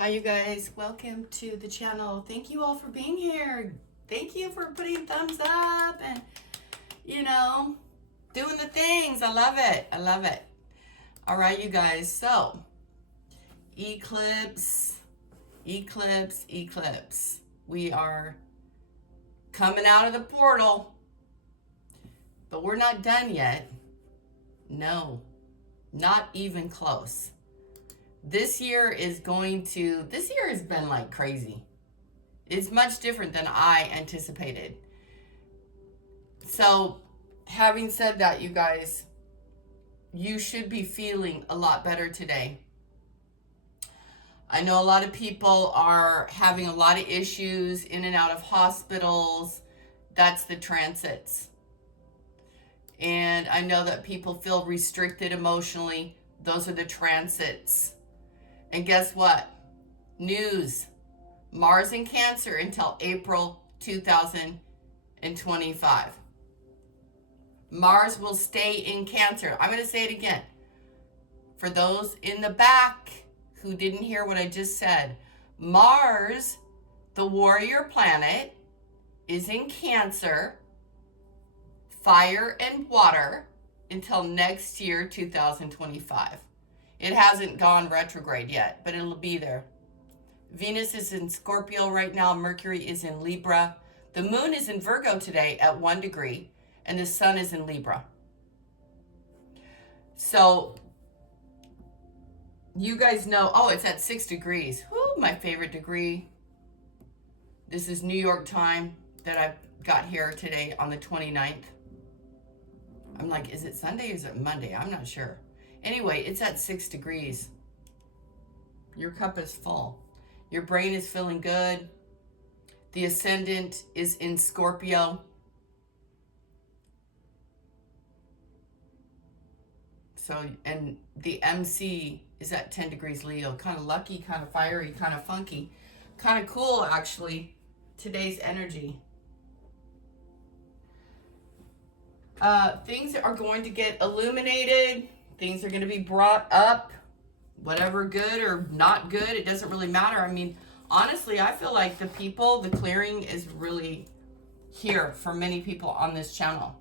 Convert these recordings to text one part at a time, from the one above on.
Hi, you guys. Welcome to the channel. Thank you all for being here. Thank you for putting thumbs up and, doing the things. I love it. I love it. All right, you guys. So, eclipse. We are coming out of the portal, but we're not done yet. No, not even close. This year has been like crazy. It's much different than I anticipated. So, having said that, you guys, you should be feeling a lot better today. I know a lot of people are having a lot of issues in and out of hospitals. That's the transits. And I know that people feel restricted emotionally. Those are the transits. And guess what? News. Mars in Cancer until April 2025. Mars will stay in Cancer. I'm going to say it again. For those in the back who didn't hear what I just said, Mars, the warrior planet, is in Cancer, fire and water, until next year, 2025. It hasn't gone retrograde yet, but it'll be there. Venus is in Scorpio right now. Mercury is in Libra. The moon is in Virgo today at 1 degree, and the sun is in Libra. So, you guys know, it's at 6 degrees. Whoo, my favorite degree. This is New York time that I got here today on the 29th. I'm like, is it Sunday or is it Monday? I'm not sure. Anyway, it's at 6 degrees. Your cup is full. Your brain is feeling good. The ascendant is in Scorpio. So, and the MC is at 10 degrees Leo. Kind of lucky, kind of fiery, kind of funky. Kind of cool, actually, today's energy. Things are going to get illuminated. Things are going to be brought up, whatever good or not good, it doesn't really matter. I mean, honestly, I feel like the clearing is really here for many people on this channel.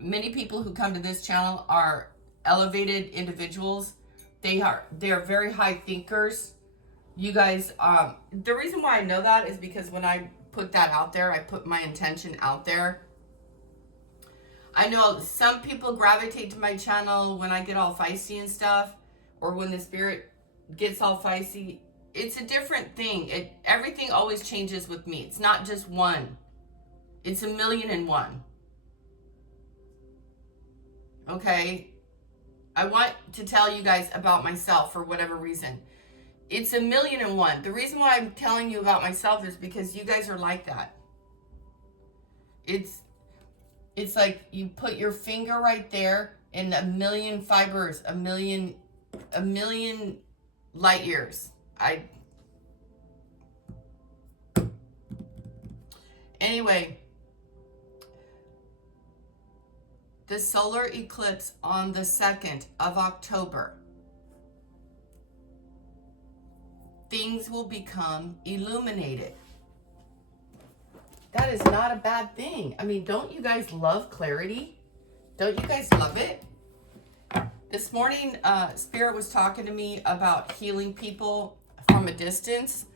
Many people who come to this channel are elevated individuals. They're very high thinkers. You guys, the reason why I know that is because when I put that out there, I put my intention out there. I know some people gravitate to my channel when I get all feisty and stuff, or when the spirit gets all feisty. It's a different thing. Everything always changes with me. It's not just one. It's 1,000,001. Okay? I want to tell you guys about myself for whatever reason. It's 1,000,001. The reason why I'm telling you about myself is because you guys are like that. It's like you put your finger right there in 1,000,000 fibers, a million light years. Anyway, the solar eclipse on the 2nd of October, things will become illuminated. That is not a bad thing. I mean, don't you guys love clarity? Don't you guys love it? This morning, Spirit was talking to me about healing people from a distance.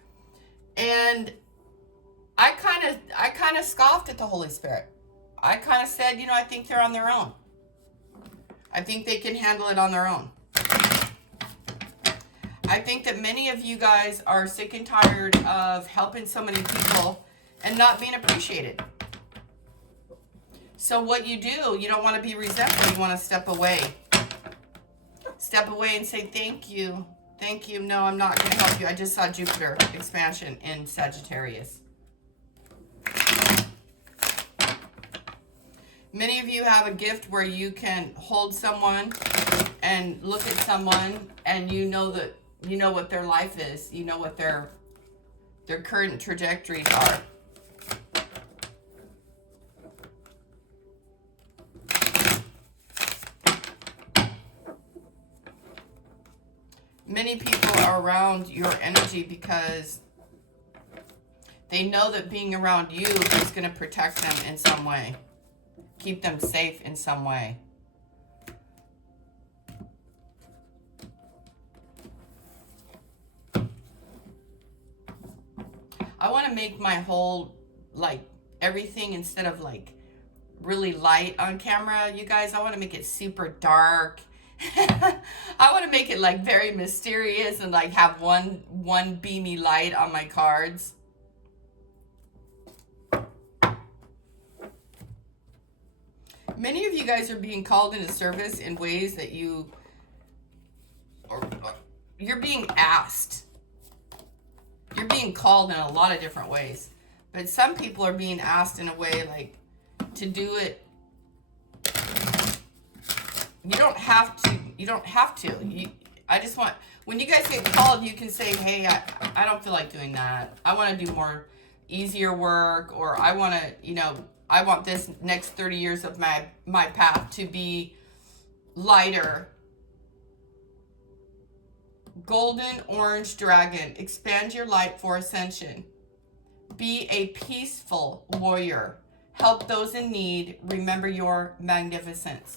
And I kind of scoffed at the Holy Spirit. I kind of said, I think they're on their own. I think they can handle it on their own. I think that many of you guys are sick and tired of helping so many people and not being appreciated. So what you do, you don't want to be resentful. You want to step away. Step away and say, thank you. Thank you. No, I'm not going to help you. I just saw Jupiter expansion in Sagittarius. Many of you have a gift where you can hold someone and look at someone and you know what their life is. You know what their current trajectories are. Many people are around your energy because they know that being around you is going to protect them in some way, keep them safe in some way. I want to make my whole, like, everything, instead of like really light on camera, you guys, I want to make it super dark. I want to make it like very mysterious and like have one beamy light on my cards. Many of you guys are being called into service in ways that you're being asked. You're being called in a lot of different ways. But some people are being asked in a way like to do it. You don't have to. You don't have to. I just want, when you guys get called, you can say, hey, I don't feel like doing that. I want to do more easier work, or I want to, you know, I want this next 30 years of my path to be lighter. Golden Orange Dragon, expand your light for ascension. Be a peaceful warrior. Help those in need. Remember your magnificence.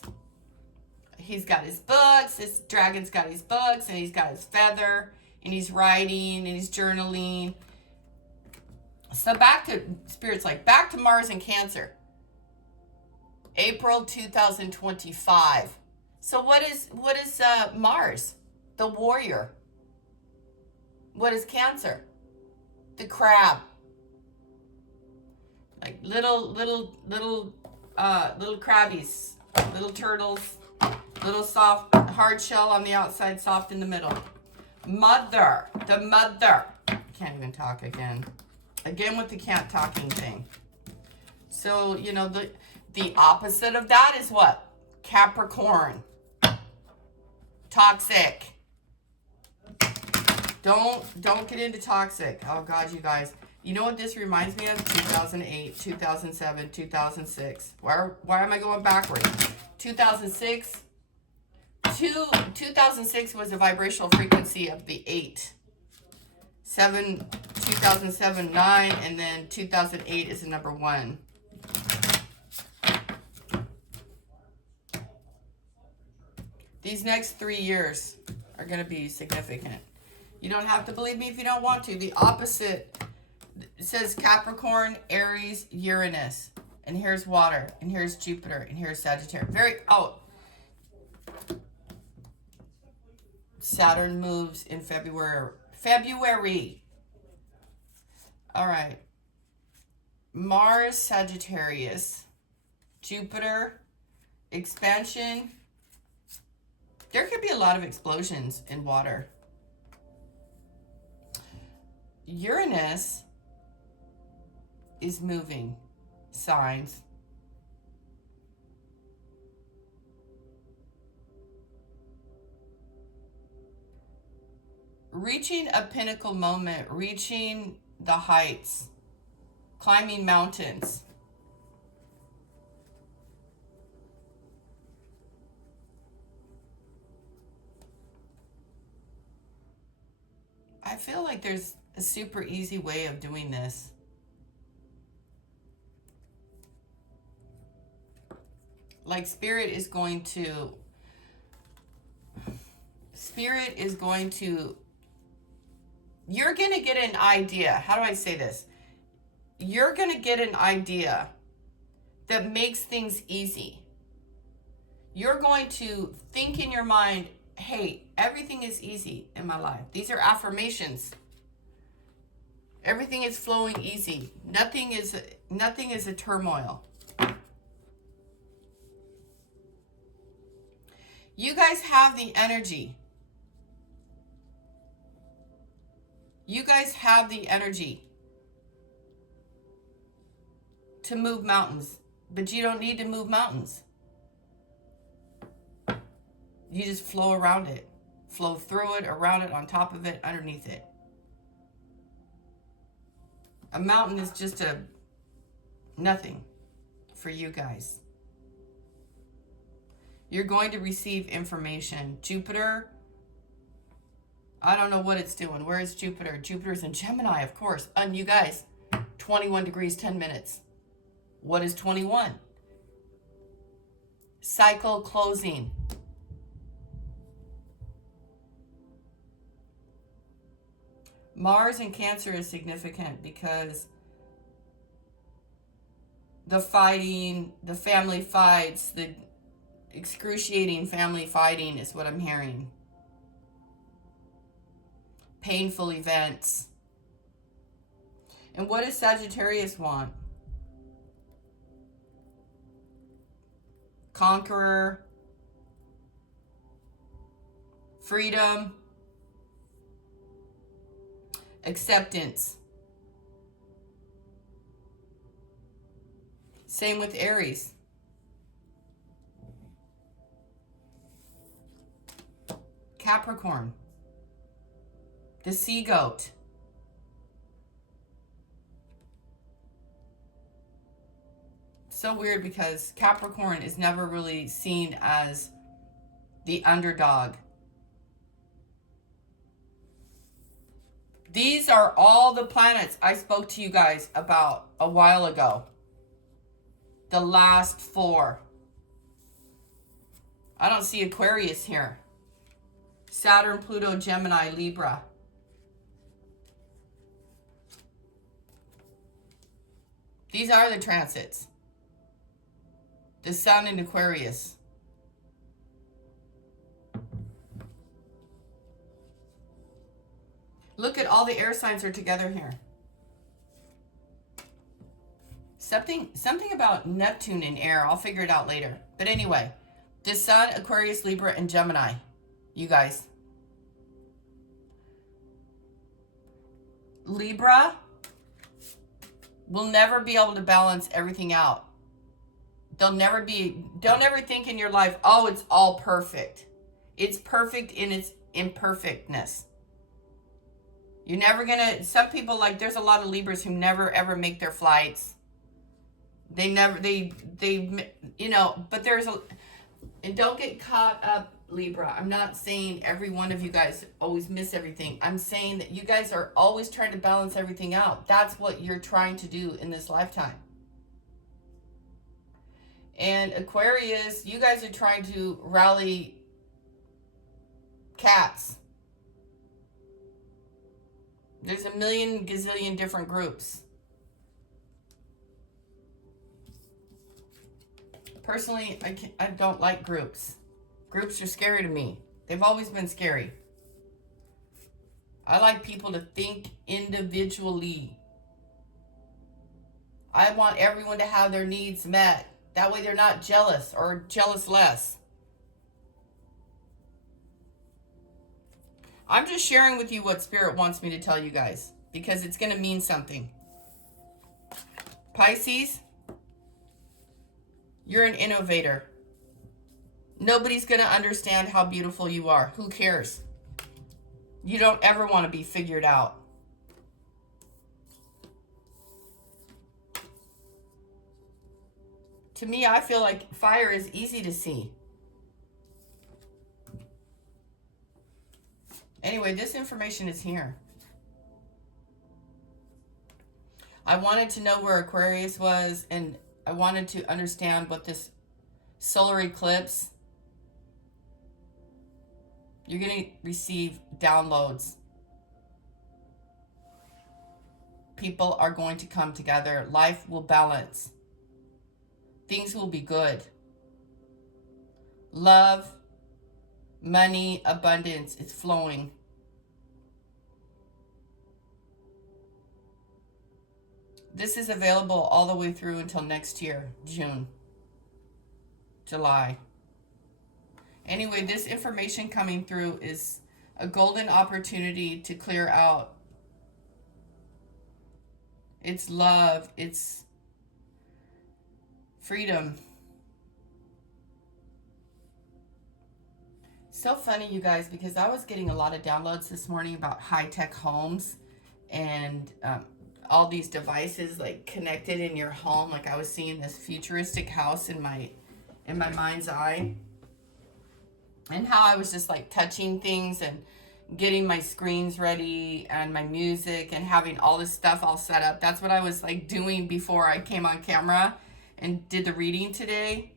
He's got his books. This dragon's got his books, and he's got his feather, and he's writing, and he's journaling. So back to, Spirit's like, back to Mars and Cancer. April 2025. So what is Mars? The warrior. What is Cancer? The crab. Like little crabbies, little turtles, little soft, hard shell on the outside, soft in the middle. Mother, the mother. Can't even talk again. Again with the can't talking thing. So, you know, the opposite of that is what? Capricorn. Toxic. Don't get into toxic. Oh God, you guys. You know what this reminds me of? 2008, 2007, 2006. Why am I going backwards? 2006. 2006 was a vibrational frequency of the 8. 2007, 9, and then 2008 is the number 1. These next 3 years are going to be significant. You don't have to believe me if you don't want to. The opposite, it says Capricorn, Aries, Uranus. And here's water. And here's Jupiter. And here's Sagittarius. Saturn moves in February. All right. Mars, Sagittarius. Jupiter, expansion. There could be a lot of explosions in water. Uranus is moving. Signs. Reaching a pinnacle moment, reaching the heights, climbing mountains. I feel like there's a super easy way of doing this. Like Spirit is going to, you're going to get an idea. How do I say this? You're going to get an idea that makes things easy. You're going to think in your mind, hey, everything is easy in my life. These are affirmations. Everything is flowing easy. Nothing is a turmoil. You guys have the energy. You guys have the energy to move mountains, but you don't need to move mountains. You just flow around it, flow through it, around it, on top of it, underneath it. A mountain is just nothing for you guys. You're going to receive information. Jupiter I don't know what it's doing. Where is Jupiter? Jupiter's in Gemini, of course. And you guys, 21 degrees, 10 minutes. What is 21? Cycle closing. Mars in Cancer is significant because the fighting, the family fights, the excruciating family fighting is what I'm hearing. Painful events. And what does Sagittarius want? Conqueror, freedom, acceptance. Same with Aries. Capricorn, the sea goat. So weird because Capricorn is never really seen as the underdog. These are all the planets I spoke to you guys about a while ago. The last 4. I don't see Aquarius here. Saturn, Pluto, Gemini, Libra. These are the transits. The Sun in Aquarius. Look at all the air signs are together here. Something about Neptune in air. I'll figure it out later. But anyway, the Sun, Aquarius, Libra, and Gemini. You guys. Libra will never be able to balance everything out. Don't ever think in your life, oh, it's all perfect. It's perfect in its imperfectness. You're never gonna, some people, like, there's a lot of Libras who never ever make their flights. They you know, but and don't get caught up, Libra. I'm not saying every one of you guys always miss everything. I'm saying that you guys are always trying to balance everything out. That's what you're trying to do in this lifetime. And Aquarius, you guys are trying to rally cats. There's a million gazillion different groups. Personally, I don't like groups. Groups are scary to me. They've always been scary. I like people to think individually. I want everyone to have their needs met. That way they're not jealous or jealous less. I'm just sharing with you what Spirit wants me to tell you guys because it's going to mean something. Pisces, you're an innovator. Nobody's going to understand how beautiful you are. Who cares? You don't ever want to be figured out. To me, I feel like fire is easy to see. Anyway, this information is here. I wanted to know where Aquarius was, and I wanted to understand what this solar eclipse. You're going to receive downloads. People are going to come together. Life will balance. Things will be good. Love, money, abundance is flowing. This is available all the way through until next year, June, July. Anyway, this information coming through is a golden opportunity to clear out. It's love. It's freedom. So funny, you guys, because I was getting a lot of downloads this morning about high-tech homes and all these devices like connected in your home. Like I was seeing this futuristic house in my mind's eye, and how I was just like touching things, and getting my screens ready and my music and having all this stuff all set up. That's what I was like doing before I came on camera and did the reading today.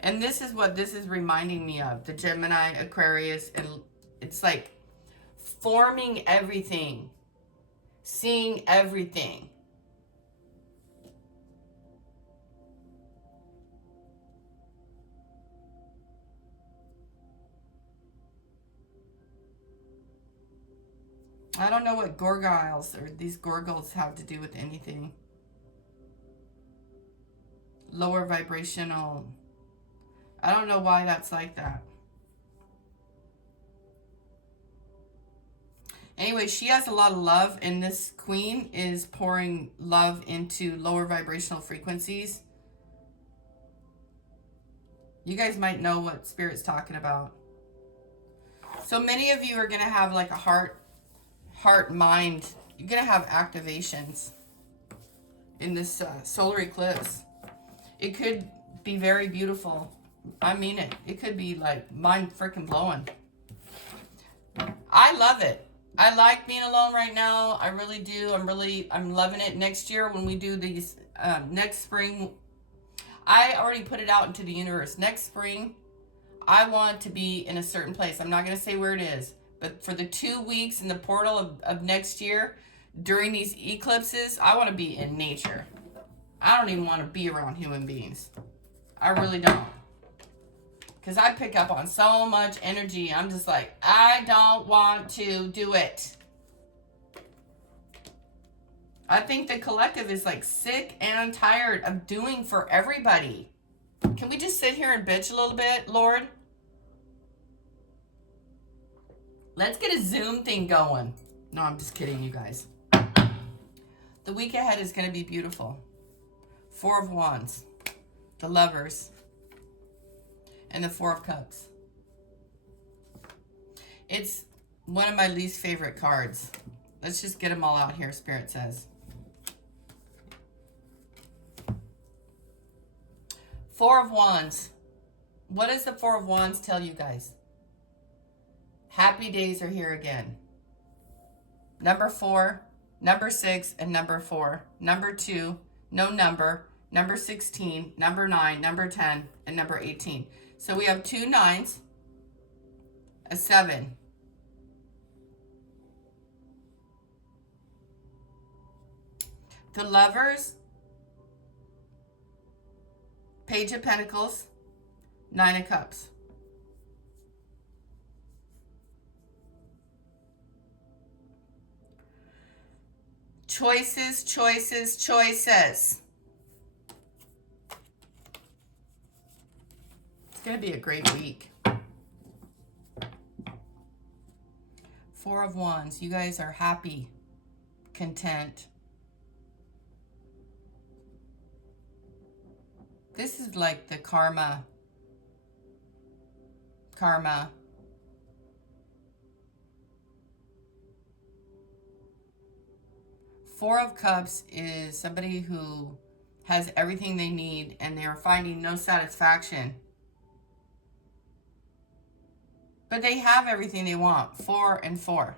And this is what this is reminding me of, the Gemini, Aquarius, and it's like forming everything, seeing everything. I don't know what gorgiles or these gorgles have to do with anything. Lower vibrational. I don't know why that's like that. Anyway, she has a lot of love, and this queen is pouring love into lower vibrational frequencies. You guys might know what Spirit's talking about. So many of you are going to have like a heart, mind. You're going to have activations in this solar eclipse. It could be very beautiful. I mean it. It could be like mind freaking blowing. I love it. I like being alone right now. I really do. I'm loving it. Next year when we do these, next spring, I already put it out into the universe. Next spring, I want to be in a certain place. I'm not going to say where it is, but for the 2 weeks in the portal of next year, during these eclipses, I want to be in nature. I don't even want to be around human beings. I really don't. Because I pick up on so much energy. I'm just like, I don't want to do it. I think the collective is like sick and tired of doing for everybody. Can we just sit here and bitch a little bit, Lord? Let's get a Zoom thing going. No, I'm just kidding, you guys. The week ahead is going to be beautiful. 4 of Wands. The Lovers. And the 4 of Cups. It's one of my least favorite cards. Let's just get them all out here, Spirit says. 4 of Wands. What does the 4 of Wands tell you guys? Happy days are here again. Number 4, number 6, and number 4. Number 2, no number. Number 16, number 9, number 10, and number 18. So we have 2 9s, a 7. The Lovers, Page of Pentacles, 9 of Cups. Choices, choices, choices. It's going to be a great week. 4 of Wands. You guys are happy, content. This is like the karma. 4 of Cups is somebody who has everything they need and they are finding no satisfaction. But they have everything they want. 4 and 4.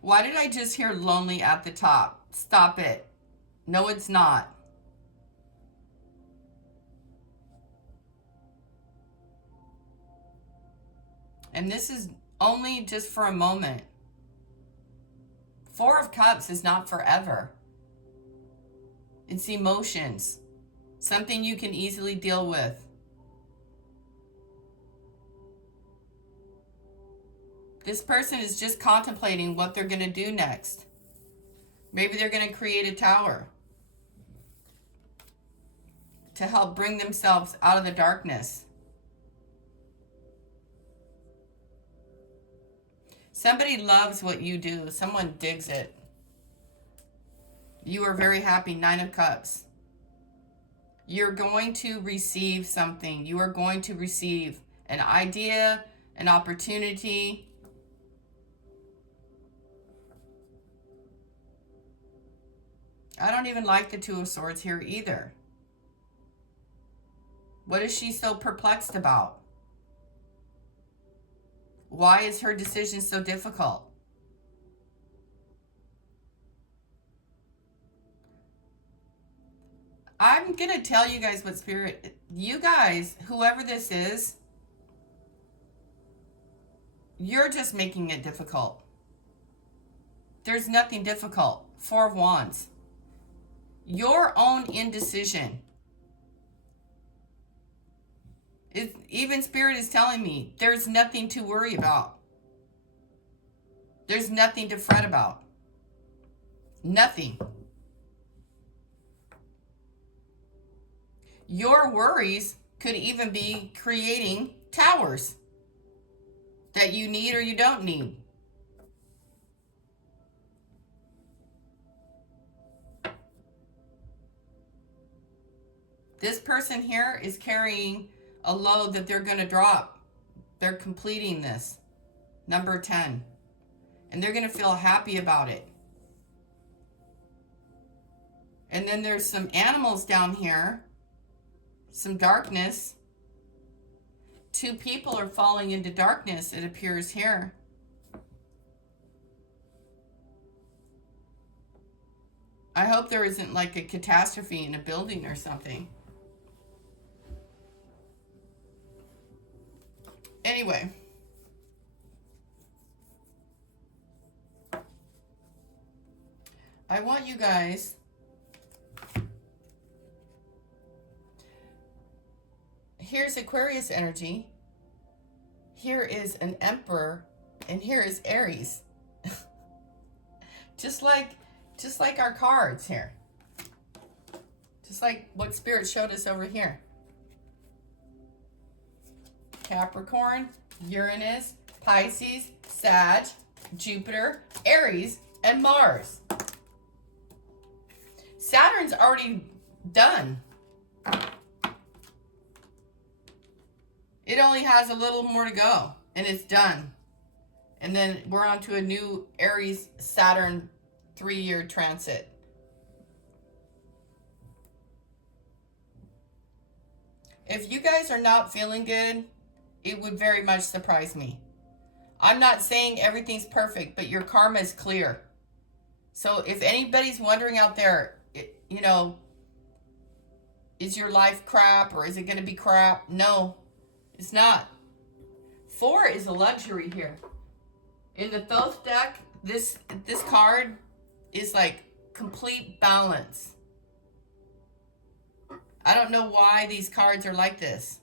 Why did I just hear lonely at the top? Stop it. No, it's not. And this is only just for a moment. 4 of Cups is not forever. It's emotions. Something you can easily deal with. This person is just contemplating what they're going to do next. Maybe they're going to create a tower to help bring themselves out of the darkness. Somebody loves what you do. Someone digs it. You are very happy. 9 of Cups. You're going to receive something. You are going to receive an idea, an opportunity. I don't even like the 2 of Swords here either. What is she so perplexed about? Why is her decision so difficult? I'm going to tell you guys what Spirit, you guys, whoever this is, you're just making it difficult. There's nothing difficult. Four of Wands. Your own indecision. Even Spirit is telling me there's nothing to worry about. There's nothing to fret about. Nothing. Your worries could even be creating towers that you need or you don't need. This person here is carrying a load that they're going to drop. They're completing this. Number 10. And they're going to feel happy about it. And then there's some animals down here. Some darkness. Two people are falling into darkness, it appears here. I hope there isn't like a catastrophe in a building or something. Anyway. I want you guys here's Aquarius energy. Here is an Emperor, and here is Aries. just like our cards here. Just like what Spirit showed us over here. Capricorn, Uranus, Pisces, Sag, Jupiter, Aries, and Mars. Saturn's already done. It only has a little more to go, and it's done. And then we're on to a new Aries-Saturn 3-year transit. If you guys are not feeling good, it would very much surprise me. I'm not saying everything's perfect, but your karma is clear. So if anybody's wondering out there, you know, is your life crap or is it going to be crap? No. It's not. 4 is a luxury here. In the Thoth deck, this card is like complete balance. I don't know why these cards are like this.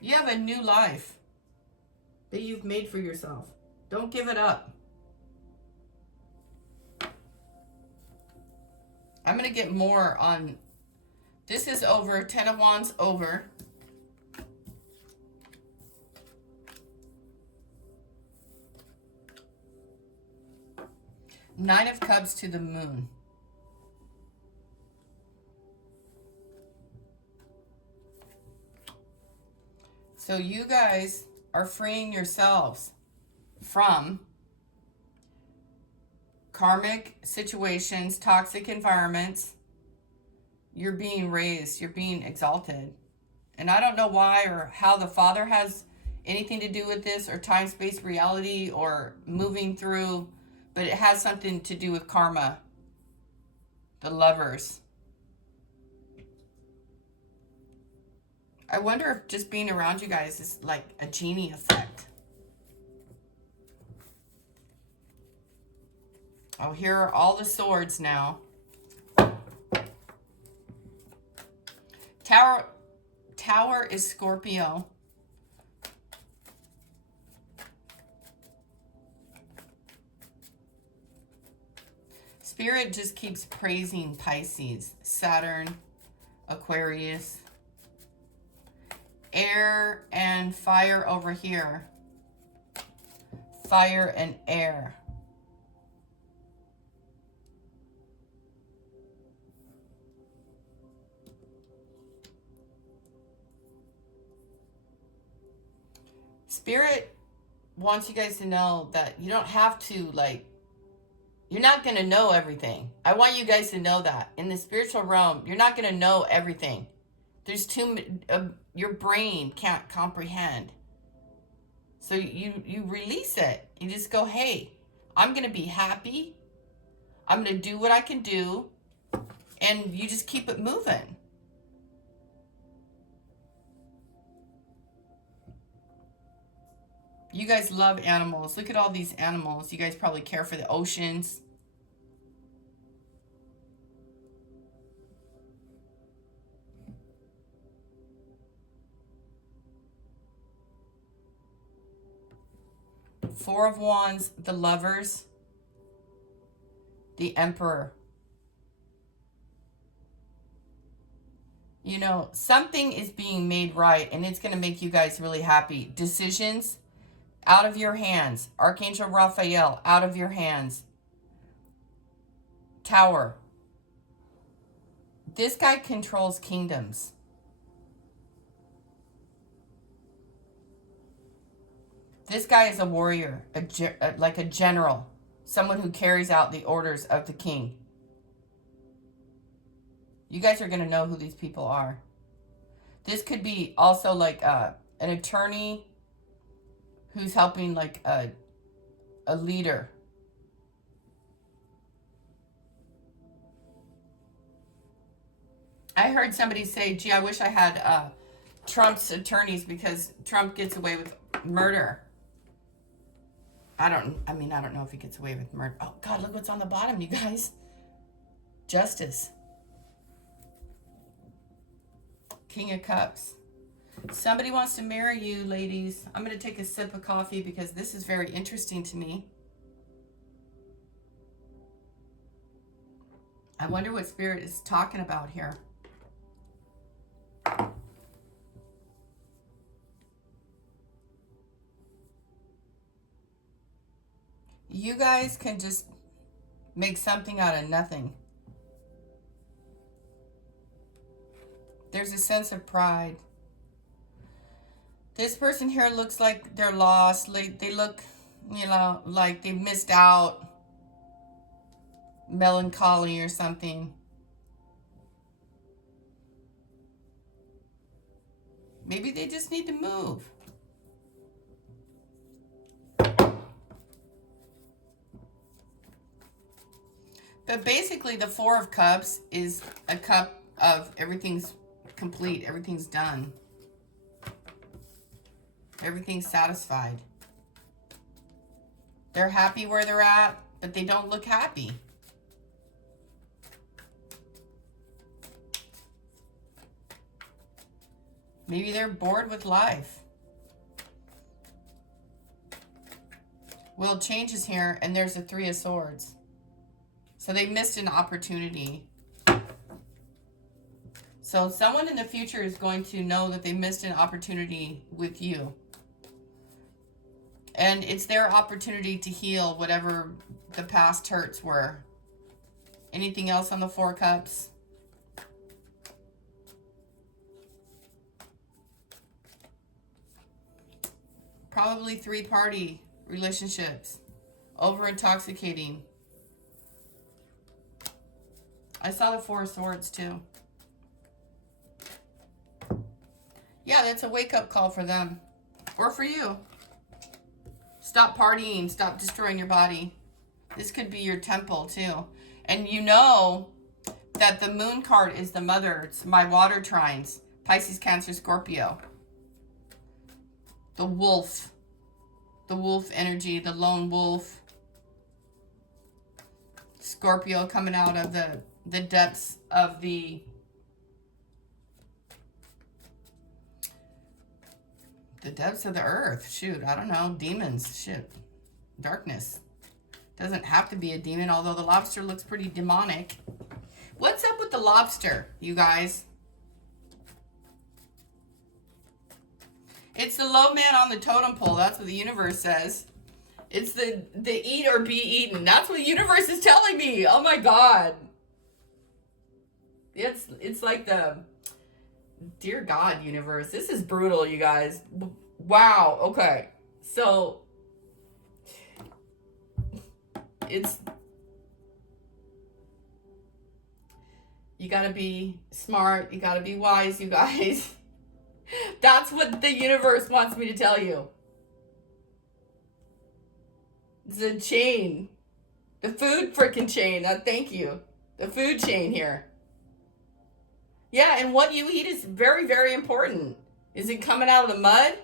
You have a new life that you've made for yourself. Don't give it up. I'm going to get more on, this is over, 10 of Wands over. Nine of Cups to the Moon. So you guys are freeing yourselves from karmic situations, toxic environments. You're being raised, you're being exalted. And I don't know why or how the Father has anything to do with this, or time, space, reality, or moving through, but it has something to do with karma. The Lovers. I wonder if just being around you guys is like a genie effect. Oh, here are all the swords now. Tower is Scorpio. Spirit just keeps praising Pisces, Saturn, Aquarius. Air and fire over here. Fire and air. Spirit wants you guys to know that you don't have to like You're not going to know everything. I want you guys to know that. In the spiritual realm, you're not going to know everything. There's your brain can't comprehend. So you release it. You just go, hey, I'm going to be happy. I'm going to do what I can do. And you just keep it moving. You guys love animals. Look at all these animals. You guys probably care for the oceans. Four of Wands, the Lovers, the Emperor. You know, something is being made right, and it's going to make you guys really happy. Decisions out of your hands. Archangel Raphael, out of your hands. Tower. This guy controls kingdoms. This guy is a warrior, like a general, someone who carries out the orders of the king. You guys are going to know who these people are. This could be also like an attorney who's helping like a leader. I heard somebody say, gee, I wish I had Trump's attorneys because Trump gets away with murder. I don't know if he gets away with murder. Oh, God, look what's on the bottom, you guys. Justice. King of Cups. Somebody wants to marry you, ladies. I'm going to take a sip of coffee because this is very interesting to me. I wonder what Spirit is talking about here. You guys can just make something out of nothing. There's a sense of pride. This person here looks like they're lost. Like they look, you know, like they missed out. Melancholy or something. Maybe they just need to move. But basically, the Four of Cups is a cup of everything's complete. Everything's done. Everything's satisfied. They're happy where they're at, but they don't look happy. Maybe they're bored with life. Well, changes here, and there's a Three of Swords. So they missed an opportunity. So someone in the future is going to know that they missed an opportunity with you. And it's their opportunity to heal whatever the past hurts were. Anything else on the Four Cups? Probably three-party relationships. Over-intoxicating. I saw the Four of Swords too. Yeah, that's a wake-up call for them. Or for you. Stop partying. Stop destroying your body. This could be your temple too. And you know that the moon card is the mother. It's my water trines. Pisces, Cancer, Scorpio. The wolf. The wolf energy. The lone wolf. Scorpio coming out of the depths of the depths of the earth. Shoot, I don't know. Demons. Shit. Darkness. Doesn't have to be a demon, although the lobster looks pretty demonic. What's up with the lobster, you guys? It's the low man on the totem pole. That's what the universe says. It's the eat or be eaten. That's what the universe is telling me. Oh my God. It's like the, dear God, universe. This is brutal, you guys. Wow. Okay. So it's You got to be smart. You got to be wise, you guys. That's what the universe wants me to tell you. It's a chain. The food freaking chain. Thank you. The food chain here. Yeah, and what you eat is very, very important. Is it coming out of the mud?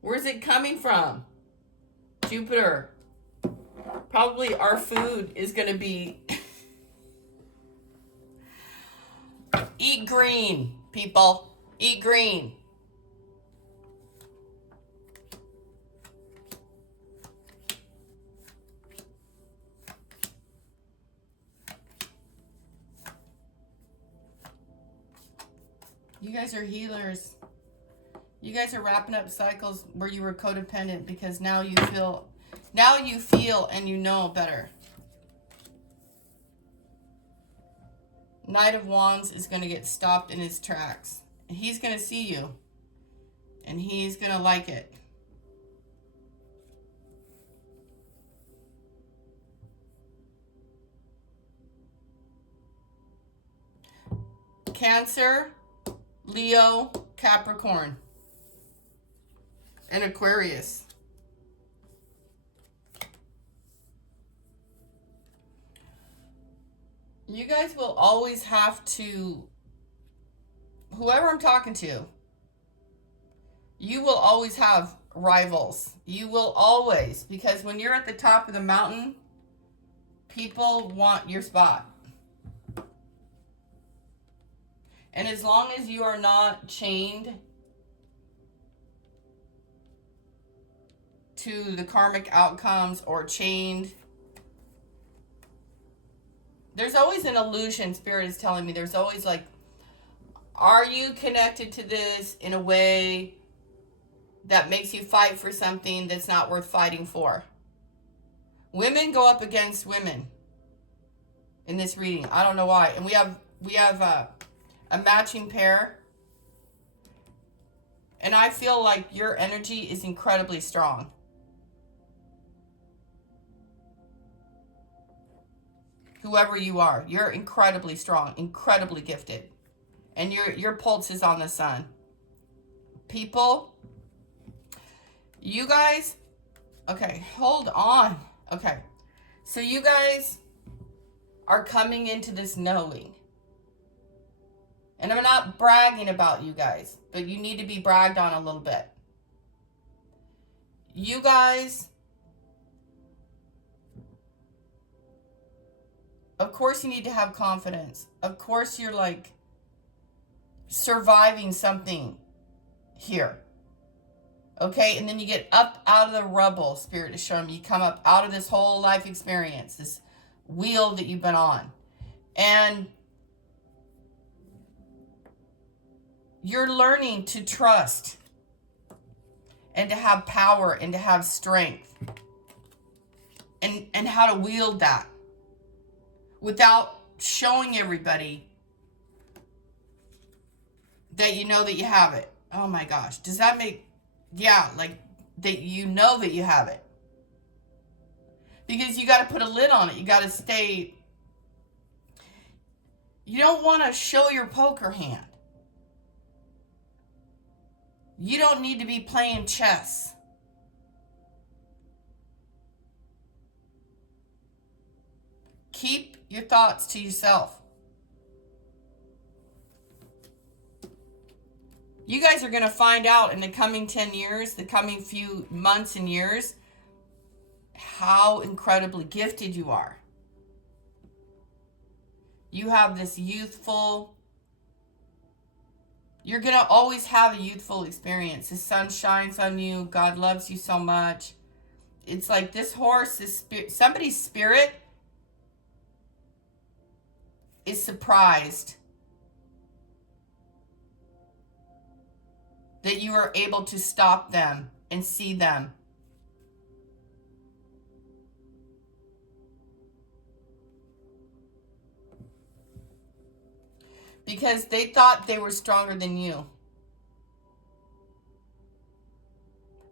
Where's it coming from? Jupiter. Probably our food is going to be... Eat green, people. Eat green. You guys are healers. You guys are wrapping up cycles where you were codependent because now you feel and you know better. Knight of Wands is going to get stopped in his tracks. And he's going to see you. And he's going to like it. Cancer, Leo, Capricorn, and Aquarius. You guys will always have to, whoever I'm talking to, you will always have rivals. You will always, because when you're at the top of the mountain, people want your spot. And as long as you are not chained to the karmic outcomes or chained, there's always an illusion. Spirit is telling me there's always like, are you connected to this in a way that makes you fight for something that's not worth fighting for? Women go up against women in this reading. I don't know why. And we have a matching pair. And I feel like your energy is incredibly strong. Whoever you are, you're incredibly strong, incredibly gifted. And your pulse is on the sun. People, you guys, okay, hold on. Okay, so you guys are coming into this knowing. And I'm not bragging about you guys, but you need to be bragged on a little bit. You guys, of course you need to have confidence. Of course you're like surviving something here. Okay, and then you get up out of the rubble, Spirit is showing me. You come up out of this whole life experience, this wheel that you've been on. And you're learning to trust and to have power and to have strength and how to wield that without showing everybody that you know that you have it. Oh my gosh. Does that make, yeah, like that you know that you have it. Because you got to put a lid on it. You got to stay, you don't want to show your poker hand. You don't need to be playing chess. Keep your thoughts to yourself. You guys are going to find out in the coming 10 years, the coming few months and years, how incredibly gifted you are. You have this youthful, you're going to always have a youthful experience. The sun shines on you. God loves you so much. It's like this horse, somebody's spirit is surprised that you are able to stop them and see them. Because they thought they were stronger than you.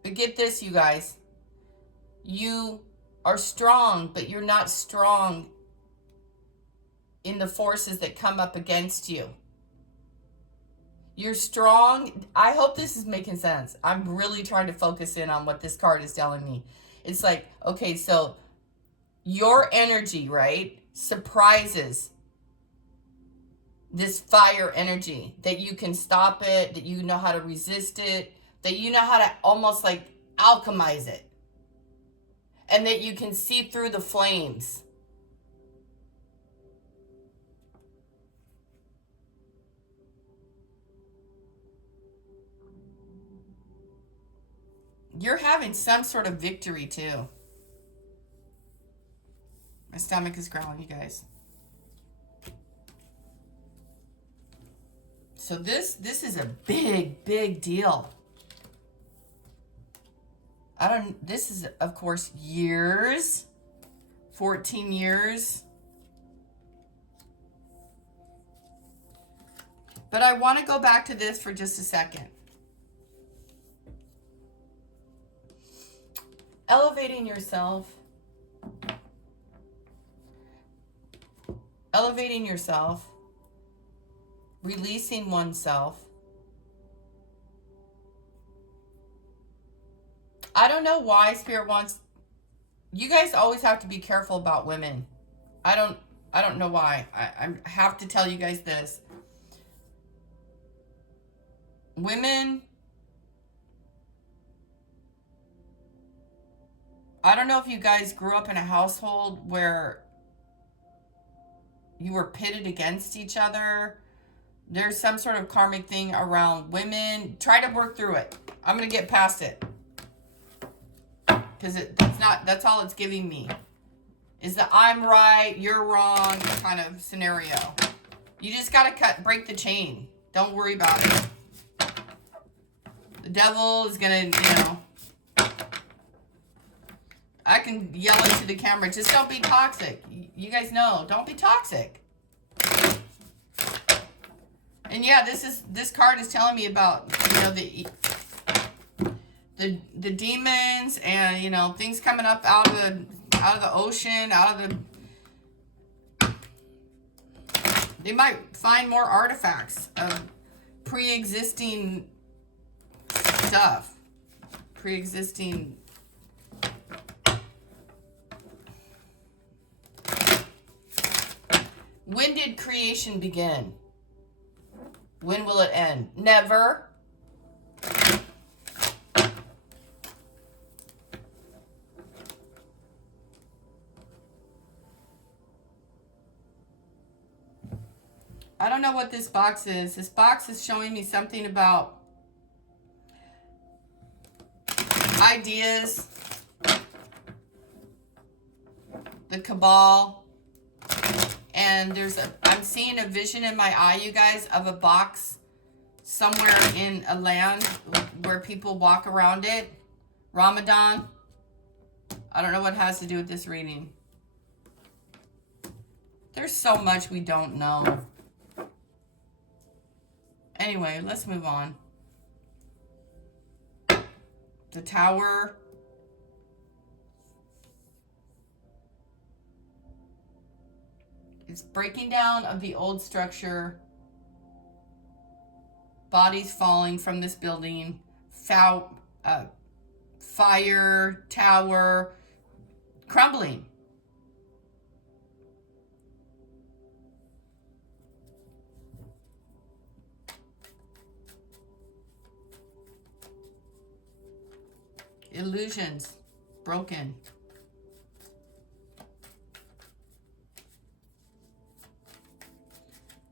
But get this, you guys. You are strong, but you're not strong in the forces that come up against you. You're strong. I hope this is making sense. I'm really trying to focus in on what this card is telling me. It's like, okay, so your energy, right, surprises this fire energy, that you can stop it, that you know how to resist it, that you know how to almost like alchemize it, and that you can see through the flames. You're having some sort of victory too. My stomach is growling, you guys. So this is a big deal. This is, of course, years, 14 years. But I want to go back to this for just a second. Elevating yourself. Elevating yourself. Releasing oneself. I don't know why Spirit wants... You guys always have to be careful about women. I don't know why. I have to tell you guys this. Women... I don't know if you guys grew up in a household where you were pitted against each other. There's some sort of karmic thing around women. Try to work through it. I'm going to get past it. Because that's all it's giving me. Is that I'm right, you're wrong kind of scenario. You just got to break the chain. Don't worry about it. The devil is going to, I can yell into the camera. Just don't be toxic. You guys know, don't be toxic. And yeah, this card is telling me about, the demons and, things coming up out of the ocean, they might find more artifacts of pre-existing stuff. Pre-existing. When did creation begin? When will it end? Never. I don't know what this box is. This box is showing me something about ideas, the cabal. And I'm seeing a vision in my eye, you guys, of a box somewhere in a land where people walk around it. Ramadan. I don't know what it has to do with this reading. There's so much we don't know. Anyway, let's move on. The Tower. It's breaking down of the old structure. Bodies falling from this building. Fire, tower, crumbling. Illusions broken.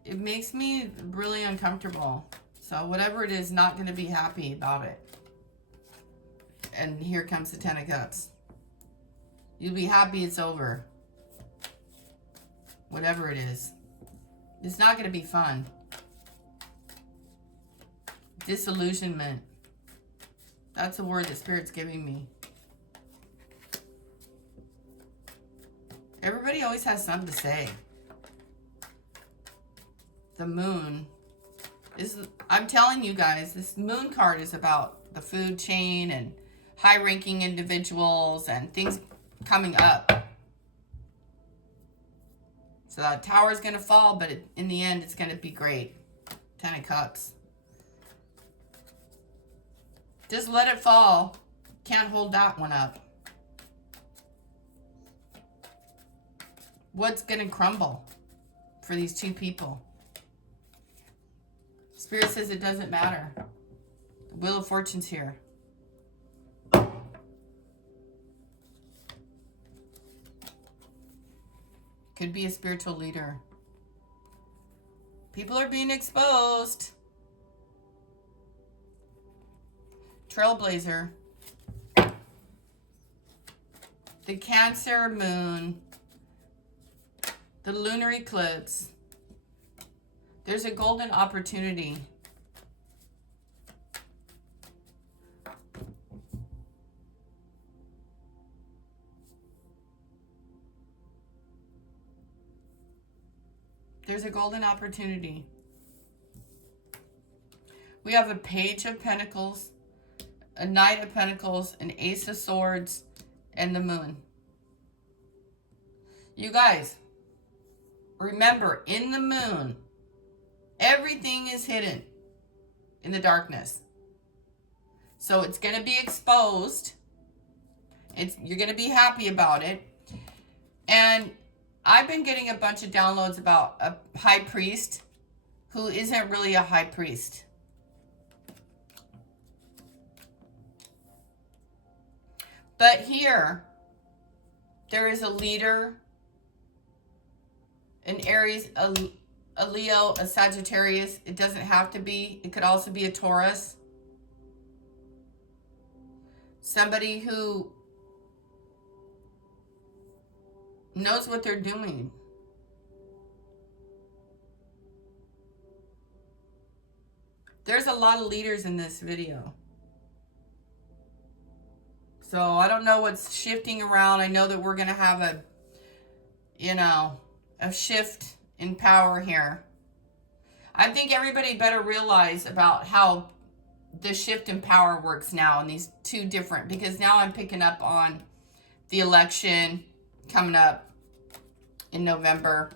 It makes me really uncomfortable. So whatever it is, not going to be happy about it. And here comes the Ten of Cups. You'll be happy it's over. Whatever it is. It's not going to be fun. Disillusionment. That's a word that Spirit's giving me. Everybody always has something to say. The Moon. I'm telling you guys, this Moon card is about the food chain and high-ranking individuals and things coming up. So that tower is going to fall, but in the end, it's going to be great. 10 of Cups. Just let it fall. Can't hold that one up. What's going to crumble for these two people? Spirit says it doesn't matter. The Wheel of Fortune's here. Could be a spiritual leader. People are being exposed. Trailblazer. The Cancer moon. The lunar eclipse. There's a golden opportunity. There's a golden opportunity. We have a Page of Pentacles, a Knight of Pentacles, an Ace of Swords, and the Moon. You guys, remember, in the Moon, everything is hidden in the darkness. So it's going to be exposed. You're going to be happy about it. And I've been getting a bunch of downloads about a high priest who isn't really a high priest. But here, there is a leader, an Aries, a Leo, a Sagittarius. It doesn't have to be. It could also be a Taurus. Somebody who knows what they're doing. There's a lot of leaders in this video. So I don't know what's shifting around. I know that we're going to have a shift in power here. I think everybody better realize about how the shift in power works now in these two different, because now I'm picking up on the election coming up in November.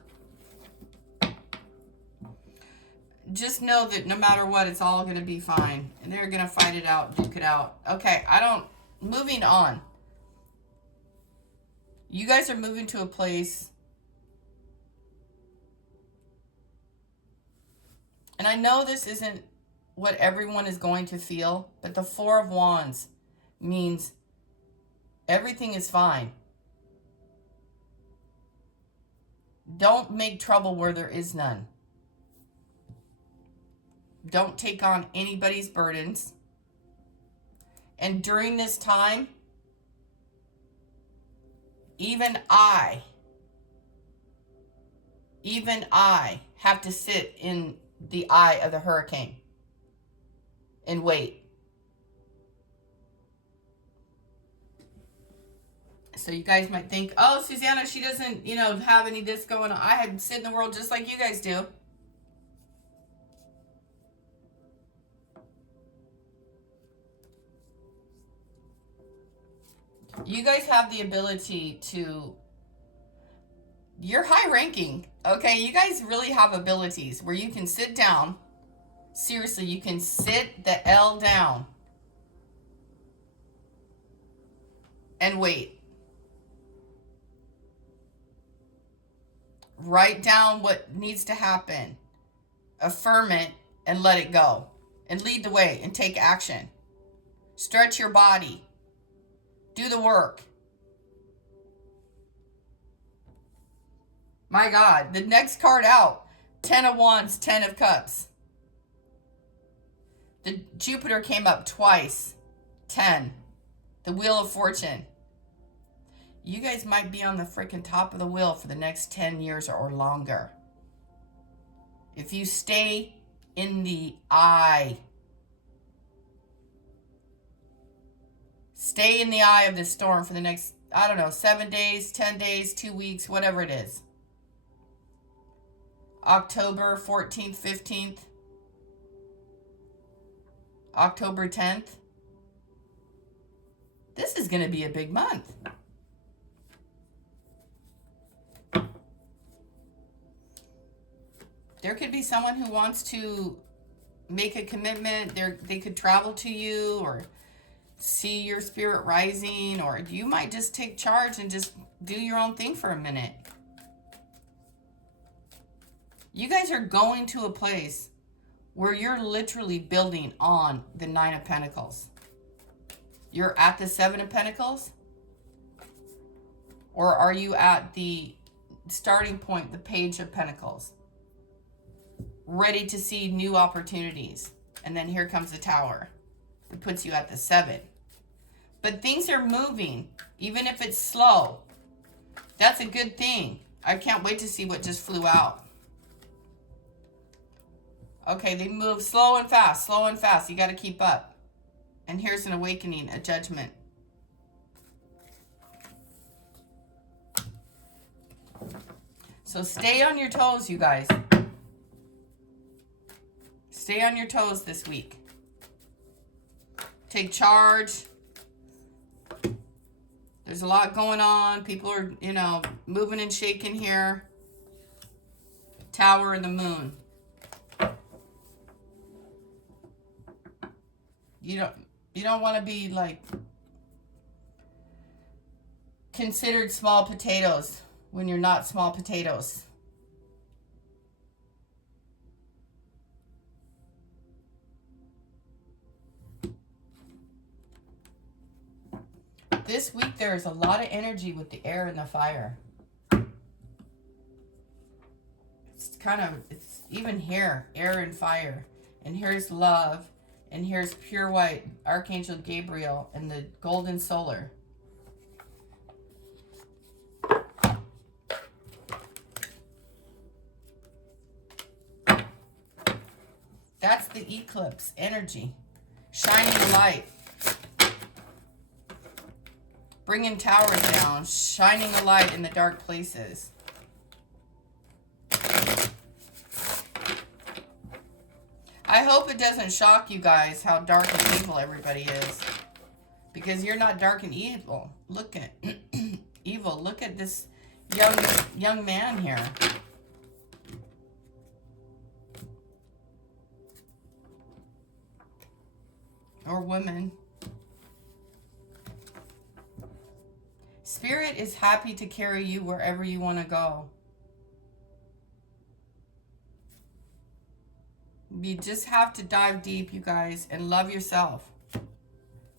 Just know that no matter what, it's all going to be fine. And they're going to fight it out, duke it out. Okay, moving on. You guys are moving to a place. And I know this isn't what everyone is going to feel, but the Four of Wands means everything is fine. Don't make trouble where there is none. Don't take on anybody's burdens. And during this time, even I have to sit in the eye of the hurricane and wait. So you guys might think, oh, Susanna, she doesn't, have any of this going on. I had sit in the world just like you guys do. You guys have the ability to, you're high ranking, okay? You guys really have abilities where you can sit down. Seriously, you can sit the L down and wait. Write down what needs to happen. Affirm it and let it go. And lead the way and take action. Stretch your body. Do the work. My God, the next card out, 10 of Wands, 10 of Cups. The Jupiter came up twice, 10. The Wheel of Fortune. You guys might be on the freaking top of the wheel for the next 10 years or longer. If you stay in the eye. Stay in the eye of the storm for the next, 7 days, 10 days, 2 weeks, whatever it is. October 14th, 15th. October 10th. This is going to be a big month. There could be someone who wants to make a commitment. They could travel to you or see your spirit rising, or you might just take charge and just do your own thing for a minute. You guys are going to a place where you're literally building on the Nine of Pentacles. You're at the Seven of Pentacles? Or are you at the starting point, the Page of Pentacles? Ready to see new opportunities. And then here comes the Tower. It puts you at the 7. But things are moving, even if it's slow. That's a good thing. I can't wait to see what just flew out. Okay, they move slow and fast, slow and fast. You got to keep up. And here's an awakening, a judgment. So stay on your toes, you guys. Stay on your toes this week. Take charge. There's a lot going on. People are, moving and shaking here. Tower and the Moon. You don't want to be like considered small potatoes when you're not small potatoes. This week there's a lot of energy with the air and the fire. It's even here, air and fire. And here's love. And here's pure white, Archangel Gabriel, and the golden solar. That's the eclipse energy. Shining the light. Bringing towers down. Shining the light in the dark places. I hope it doesn't shock you guys how dark and evil everybody is. Because you're not dark and evil. Look at evil. Look at this young man here. Or woman. Spirit is happy to carry you wherever you want to go. You just have to dive deep, you guys, and love yourself.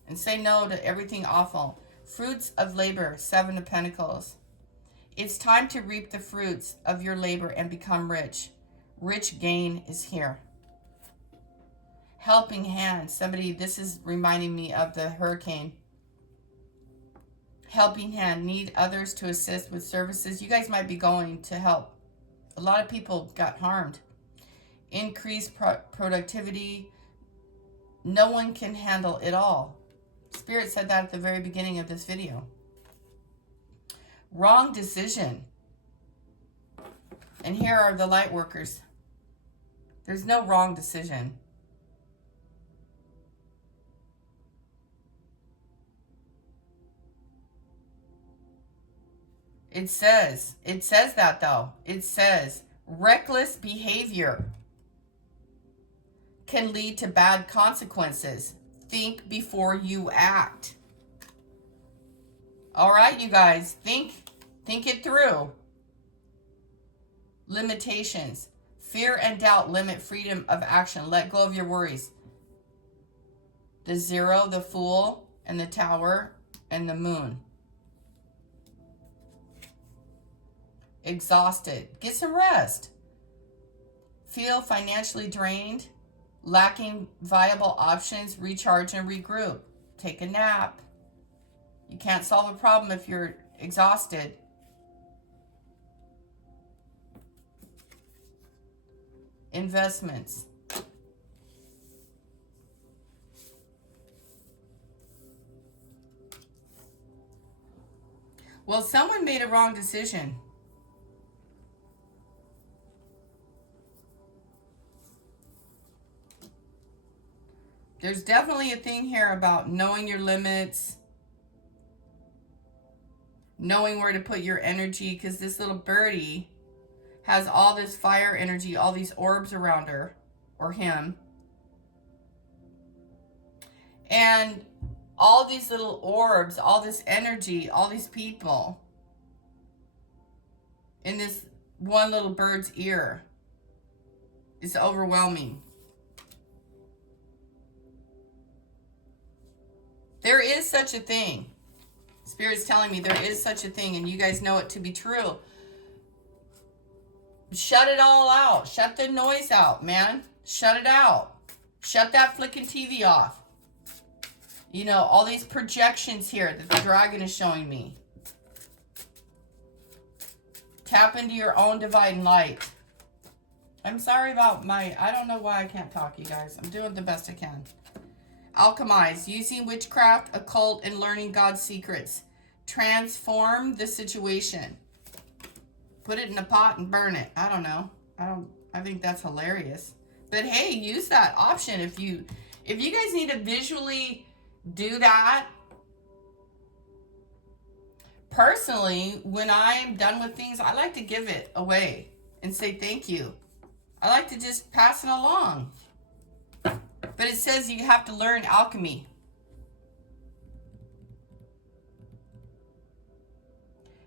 And say no to everything awful. Fruits of labor, Seven of Pentacles. It's time to reap the fruits of your labor and become rich. Rich gain is here. Helping hand. Somebody, this is reminding me of the hurricane. Helping hand. Need others to assist with services. You guys might be going to help. A lot of people got harmed. Increased productivity. No one can handle it all. Spirit said that at the very beginning of this video. Wrong decision. And here are the light workers. There's no wrong decision. It says that though. It says reckless behavior can lead to bad consequences. Think before you act. All right, you guys, think it through. Limitations. Fear and doubt limit freedom of action. Let go of your worries. The Zero, the Fool, and the Tower, and the Moon. Exhausted. Get some rest. Feel financially drained. Lacking viable options. Recharge and regroup. Take a nap. You can't solve a problem if you're exhausted. Investments. Well, someone made a wrong decision. There's definitely a thing here about knowing your limits, knowing where to put your energy, because this little birdie has all this fire energy, all these orbs around her or him. And all these little orbs, all this energy, all these people in this one little bird's ear is overwhelming. There is such a thing. Spirit's telling me there is such a thing, and you guys know it to be true. Shut it all out. Shut the noise out, man. Shut it out. Shut that flicking TV off. You know, all these projections here that the dragon is showing me. Tap into your own divine light. I'm sorry about I don't know why I can't talk, you guys. I'm doing the best I can. Alchemize, using witchcraft, occult, and learning God's secrets. Transform the situation. Put it in a pot and burn it. I don't know. I think that's hilarious. But hey, use that option if you guys need to visually do that. Personally, when I'm done with things, I like to give it away and say thank you. I like to just pass it along. But it says you have to learn alchemy.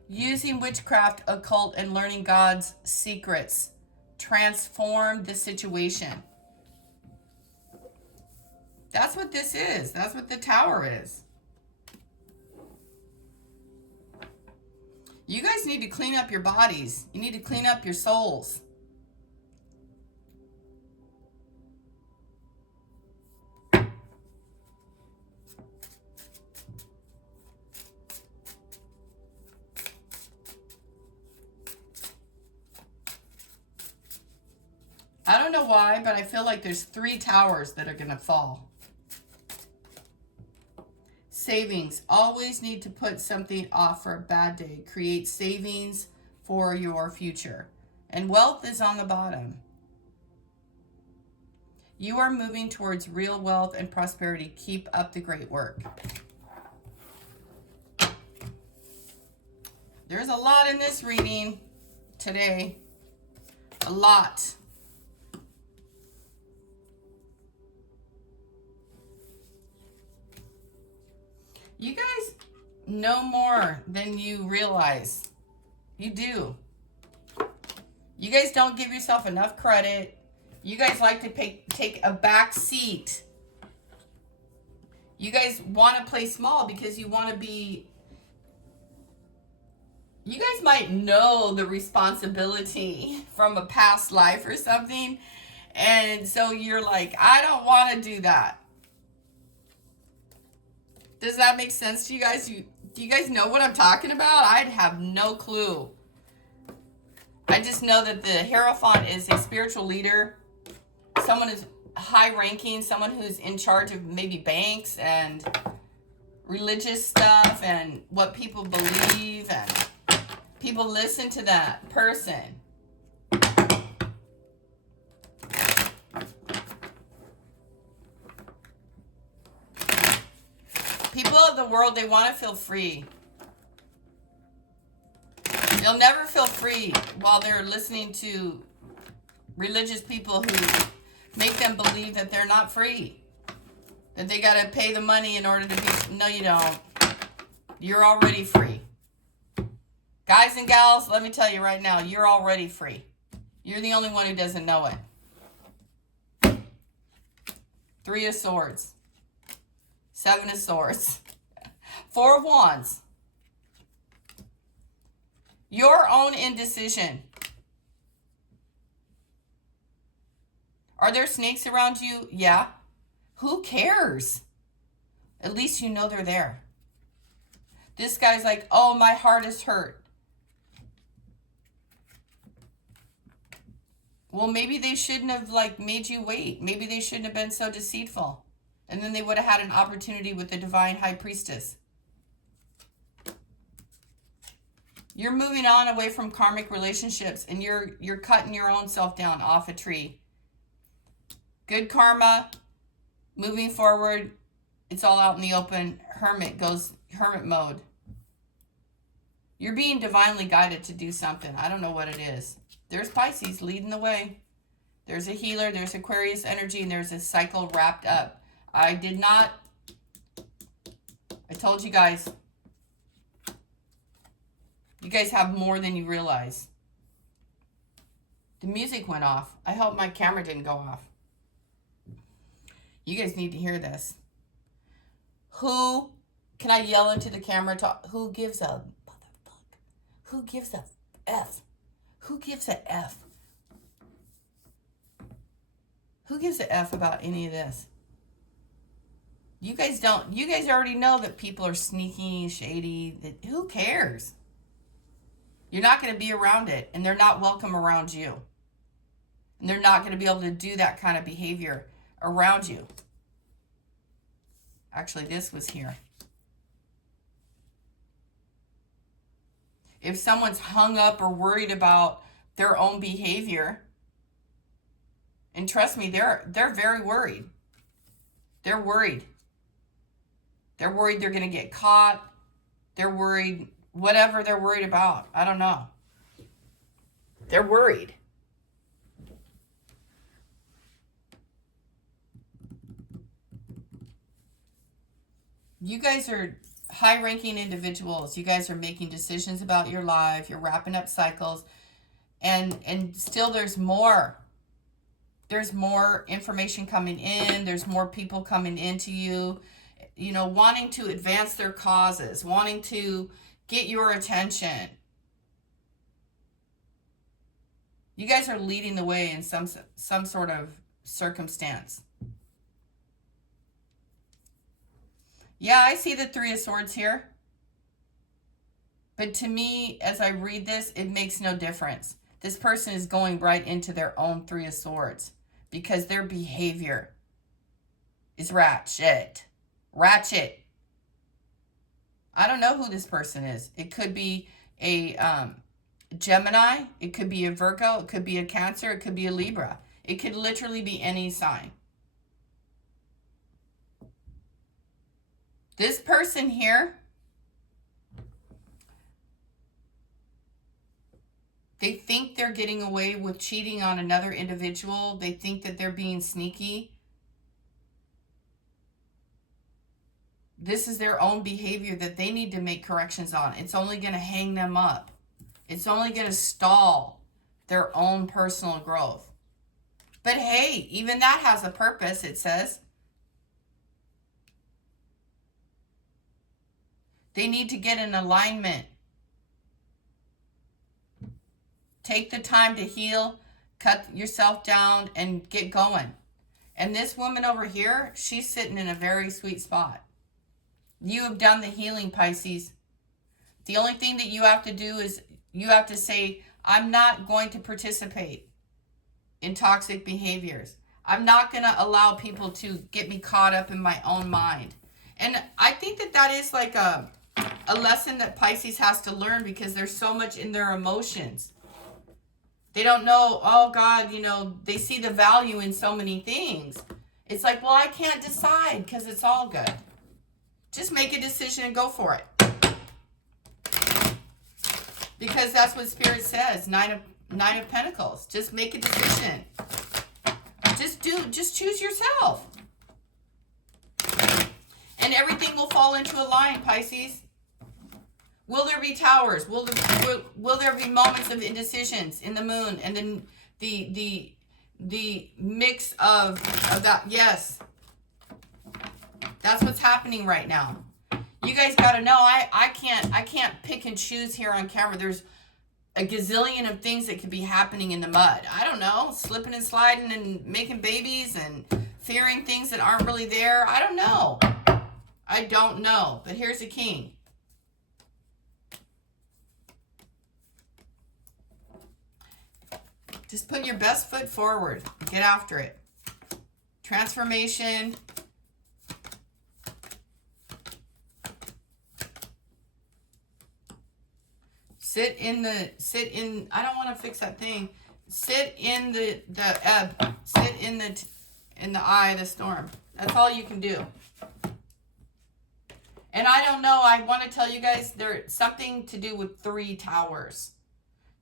Using witchcraft, occult, and learning God's secrets. Transform the situation. That's what this is. That's what the Tower is. You guys need to clean up your bodies. You need to clean up your souls. I don't know why, but I feel like there's 3 towers that are going to fall. Savings. Always need to put something off for a bad day. Create savings for your future. And wealth is on the bottom. You are moving towards real wealth and prosperity. Keep up the great work. There's a lot in this reading today. A lot. You guys know more than you realize. You do. You guys don't give yourself enough credit. You guys like to take a back seat. You guys want to play small because you want to be... You guys might know the responsibility from a past life or something. And so you're like, I don't want to do that. Does that make sense to you guys? Do you guys know what I'm talking about? I'd have no clue. I just know that the Hierophant is a spiritual leader. Someone who's high ranking. Someone who's in charge of maybe banks and religious stuff and what people believe. And people listen to that person. People of the world, they want to feel free. They'll never feel free while they're listening to religious people who make them believe that they're not free. That they got to pay the money in order to be... No, you don't. You're already free. Guys and gals, let me tell you right now, you're already free. You're the only one who doesn't know it. 3 of Swords. 7 of Swords. 4 of Wands. Your own indecision. Are there snakes around you? Yeah. Who cares? At least you know they're there. This guy's like, oh, my heart is hurt. Well, maybe they shouldn't have made you wait. Maybe they shouldn't have been so deceitful. And then they would have had an opportunity with the Divine High Priestess. You're moving on away from karmic relationships, and you're cutting your own self down off a tree. Good karma, moving forward. It's all out in the open. Hermit mode. You're being divinely guided to do something. I don't know what it is. There's Pisces leading the way. There's a healer, there's Aquarius energy, and there's a cycle wrapped up. I told you guys, you guys have more than you realize. The music went off. I hope my camera didn't go off. You guys need to hear this. Who, can I yell into the camera? Who gives a motherfucker? Who gives a F? Who gives a F? Who gives a F about any of this? You guys already know that people are sneaky, shady. Who cares? You're not going to be around it, and they're not welcome around you. And they're not going to be able to do that kind of behavior around you. Actually, this was here. If someone's hung up or worried about their own behavior, and trust me, they're very worried. They're worried. They're worried they're going to get caught. They're worried, whatever they're worried about. I don't know. They're worried. You guys are high-ranking individuals. You guys are making decisions about your life. You're wrapping up cycles. And still there's more. There's more information coming in. There's more people coming into you, you know, wanting to advance their causes, wanting to get your attention. You guys are leading the way in some sort of circumstance. Yeah, I see the Three of Swords here. But to me, as I read this, it makes no difference. This person is going right into their own Three of Swords because their behavior is ratchet. Ratchet. I don't know who this person is. It could be a Gemini. It could be a Virgo. It could be a Cancer. It could be a Libra. It could literally be any sign. This person here, they think they're getting away with cheating on another individual. They think that they're being sneaky. This is their own behavior that they need to make corrections on. It's only going to hang them up. It's only going to stall their own personal growth. But hey, even that has a purpose, it says. They need to get in alignment. Take the time to heal, cut yourself down, and get going. And this woman over here, she's sitting in a very sweet spot. You have done the healing, Pisces. The only thing that you have to do is you have to say, I'm not going to participate in toxic behaviors. I'm not going to allow people to get me caught up in my own mind. And I think that that is like a lesson that Pisces has to learn because there's so much in their emotions. They don't know, oh God, you know, they see the value in so many things. It's like, well, I can't decide because it's all good. Just make a decision and go for it. Because that's what Spirit says, Nine of Pentacles. Just make a decision. Just choose yourself. And everything will fall into a line, Pisces. Will there be towers? Will there be moments of indecisions in the moon? And then the mix of that, yes. That's what's happening right now. You guys got to know, I can't pick and choose here on camera. There's a gazillion of things that could be happening in the mud. I don't know, slipping and sliding and making babies and fearing things that aren't really there. I don't know. I don't know. But here's the king. Just put your best foot forward. Get after it. Transformation. Sit in, I don't want to fix that thing. Sit in the ebb. Sit in the eye of the storm. That's all you can do. And I don't know, I want to tell you guys, there's something to do with 3 towers.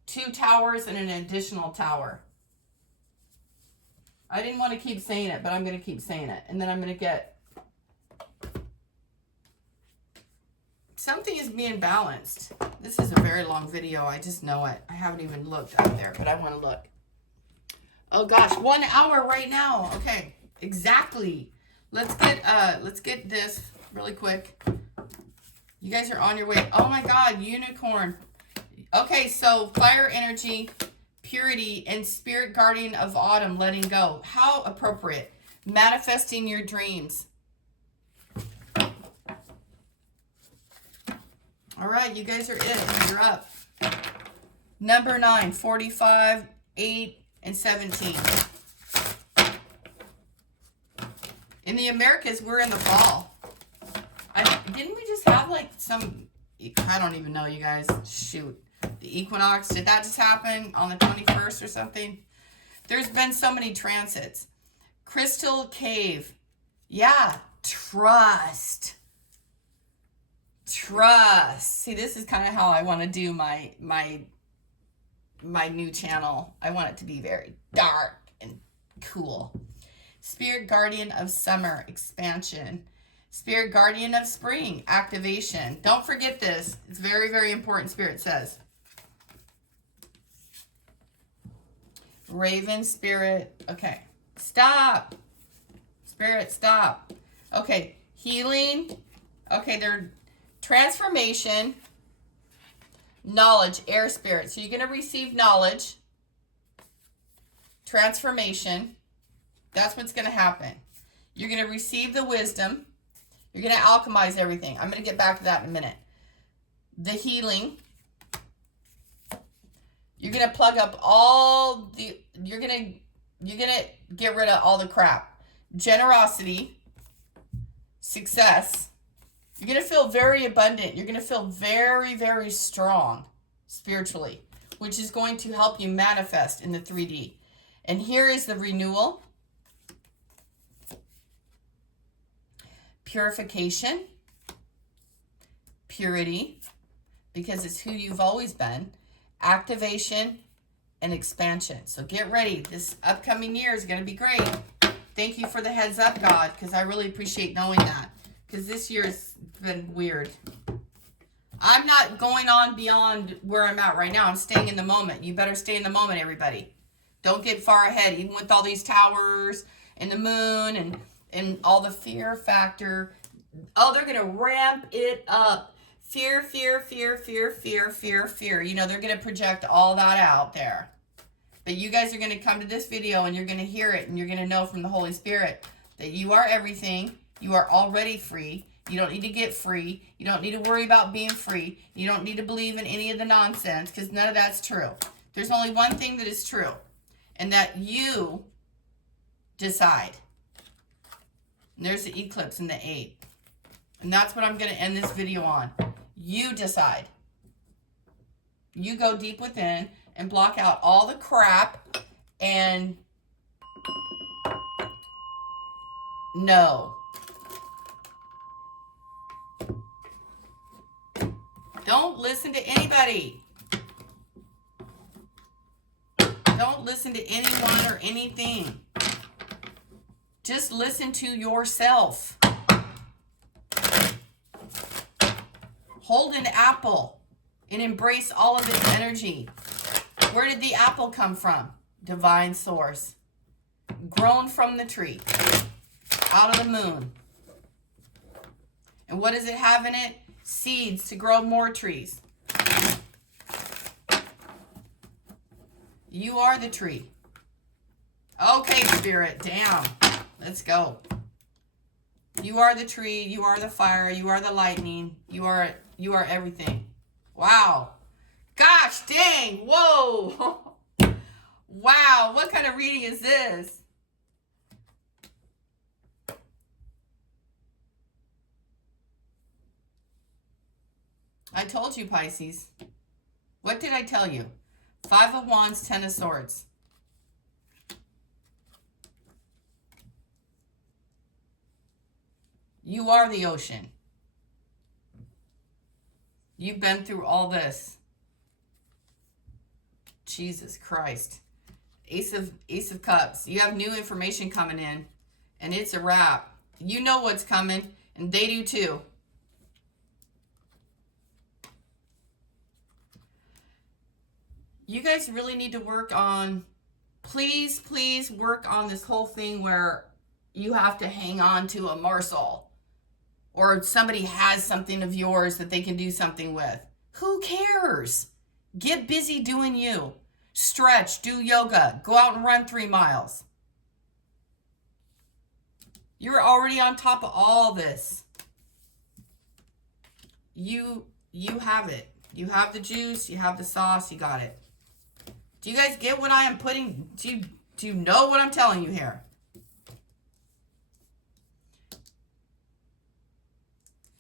2 towers and an additional tower. I didn't want to keep saying it, but I'm going to keep saying it. And then I'm going to get... Something is being balanced. This is a very long video. I just know it. I haven't even looked out there, but I want to look. Oh gosh, 1 hour right now. Okay, exactly. Let's get this really quick. You guys are on your way. Oh my God, unicorn. Okay, so fire energy, purity, and spirit guardian of autumn, letting go. How appropriate. Manifesting your dreams. All right, you guys are it. You're up. Number 9, 45, 8, and 17. In the Americas, we're in the fall. Didn't we just have like some, I don't even know, you guys. Shoot. The equinox, did that just happen on the 21st or something? There's been so many transits. Crystal cave. Yeah, trust. Trust. See, this is kind of how I want to do my new channel. I want it to be very dark and cool. Spirit guardian of summer, expansion. Spirit guardian of spring, activation. Don't forget this. It's very, very important, Spirit says. Raven spirit. Okay. Stop. Spirit, stop. Okay. Healing. Okay, they're transformation. Knowledge, air spirit. So you're going to receive knowledge. Transformation. That's what's going to happen. You're going to receive the wisdom. You're going to alchemize everything. I'm going to get back to that in a minute. The healing. You're going to plug up all the, you're going to get rid of all the crap. Generosity. Success. You're going to feel very abundant. You're going to feel very, very strong spiritually, which is going to help you manifest in the 3D. And here is the renewal. Purification. Purity, because it's who you've always been. Activation and expansion. So get ready. This upcoming year is going to be great. Thank you for the heads up, God, because I really appreciate knowing that. Because this year's been weird. I'm not going on beyond where I'm at right now. I'm staying in the moment. You better stay in the moment, everybody. Don't get far ahead, even with all these towers and the moon and all the fear factor. Oh, they're going to ramp it up. Fear, fear, fear, fear, fear, fear, fear. You know, they're going to project all that out there. But you guys are going to come to this video and you're going to hear it and you're going to know from the Holy Spirit that you are everything. You are already free. You don't need to get free. You don't need to worry about being free. You don't need to believe in any of the nonsense because none of that's true. There's only one thing that is true, and that you decide. And there's the eclipse in the 8. And that's what I'm going to end this video on. You decide. You go deep within and block out all the crap and no. Don't listen to anybody. Don't listen to anyone or anything. Just listen to yourself. Hold an apple and embrace all of its energy. Where did the apple come from? Divine source. Grown from the tree. Out of the moon. And what does it have in it? Seeds to grow more trees. You are the tree. Okay, Spirit, damn. Let's go. You are the tree. You are the fire. You are the lightning. You are everything. Wow. Gosh dang. Whoa. Wow. What kind of reading is this? I told you, Pisces. What did I tell you? 5 of Wands, 10 of Swords. You are the ocean. You've been through all this. Jesus Christ. Ace of Cups. You have new information coming in, and it's a wrap. You know what's coming, and they do too. You guys really need to work on, please work on this whole thing where you have to hang on to a morsel, or somebody has something of yours that they can do something with. Who cares? Get busy doing you. Stretch, do yoga, go out and run 3 miles. You're already on top of all this. You have it. You have the juice, you have the sauce, you got it. Do you guys get what I am putting? Do you know what I'm telling you here?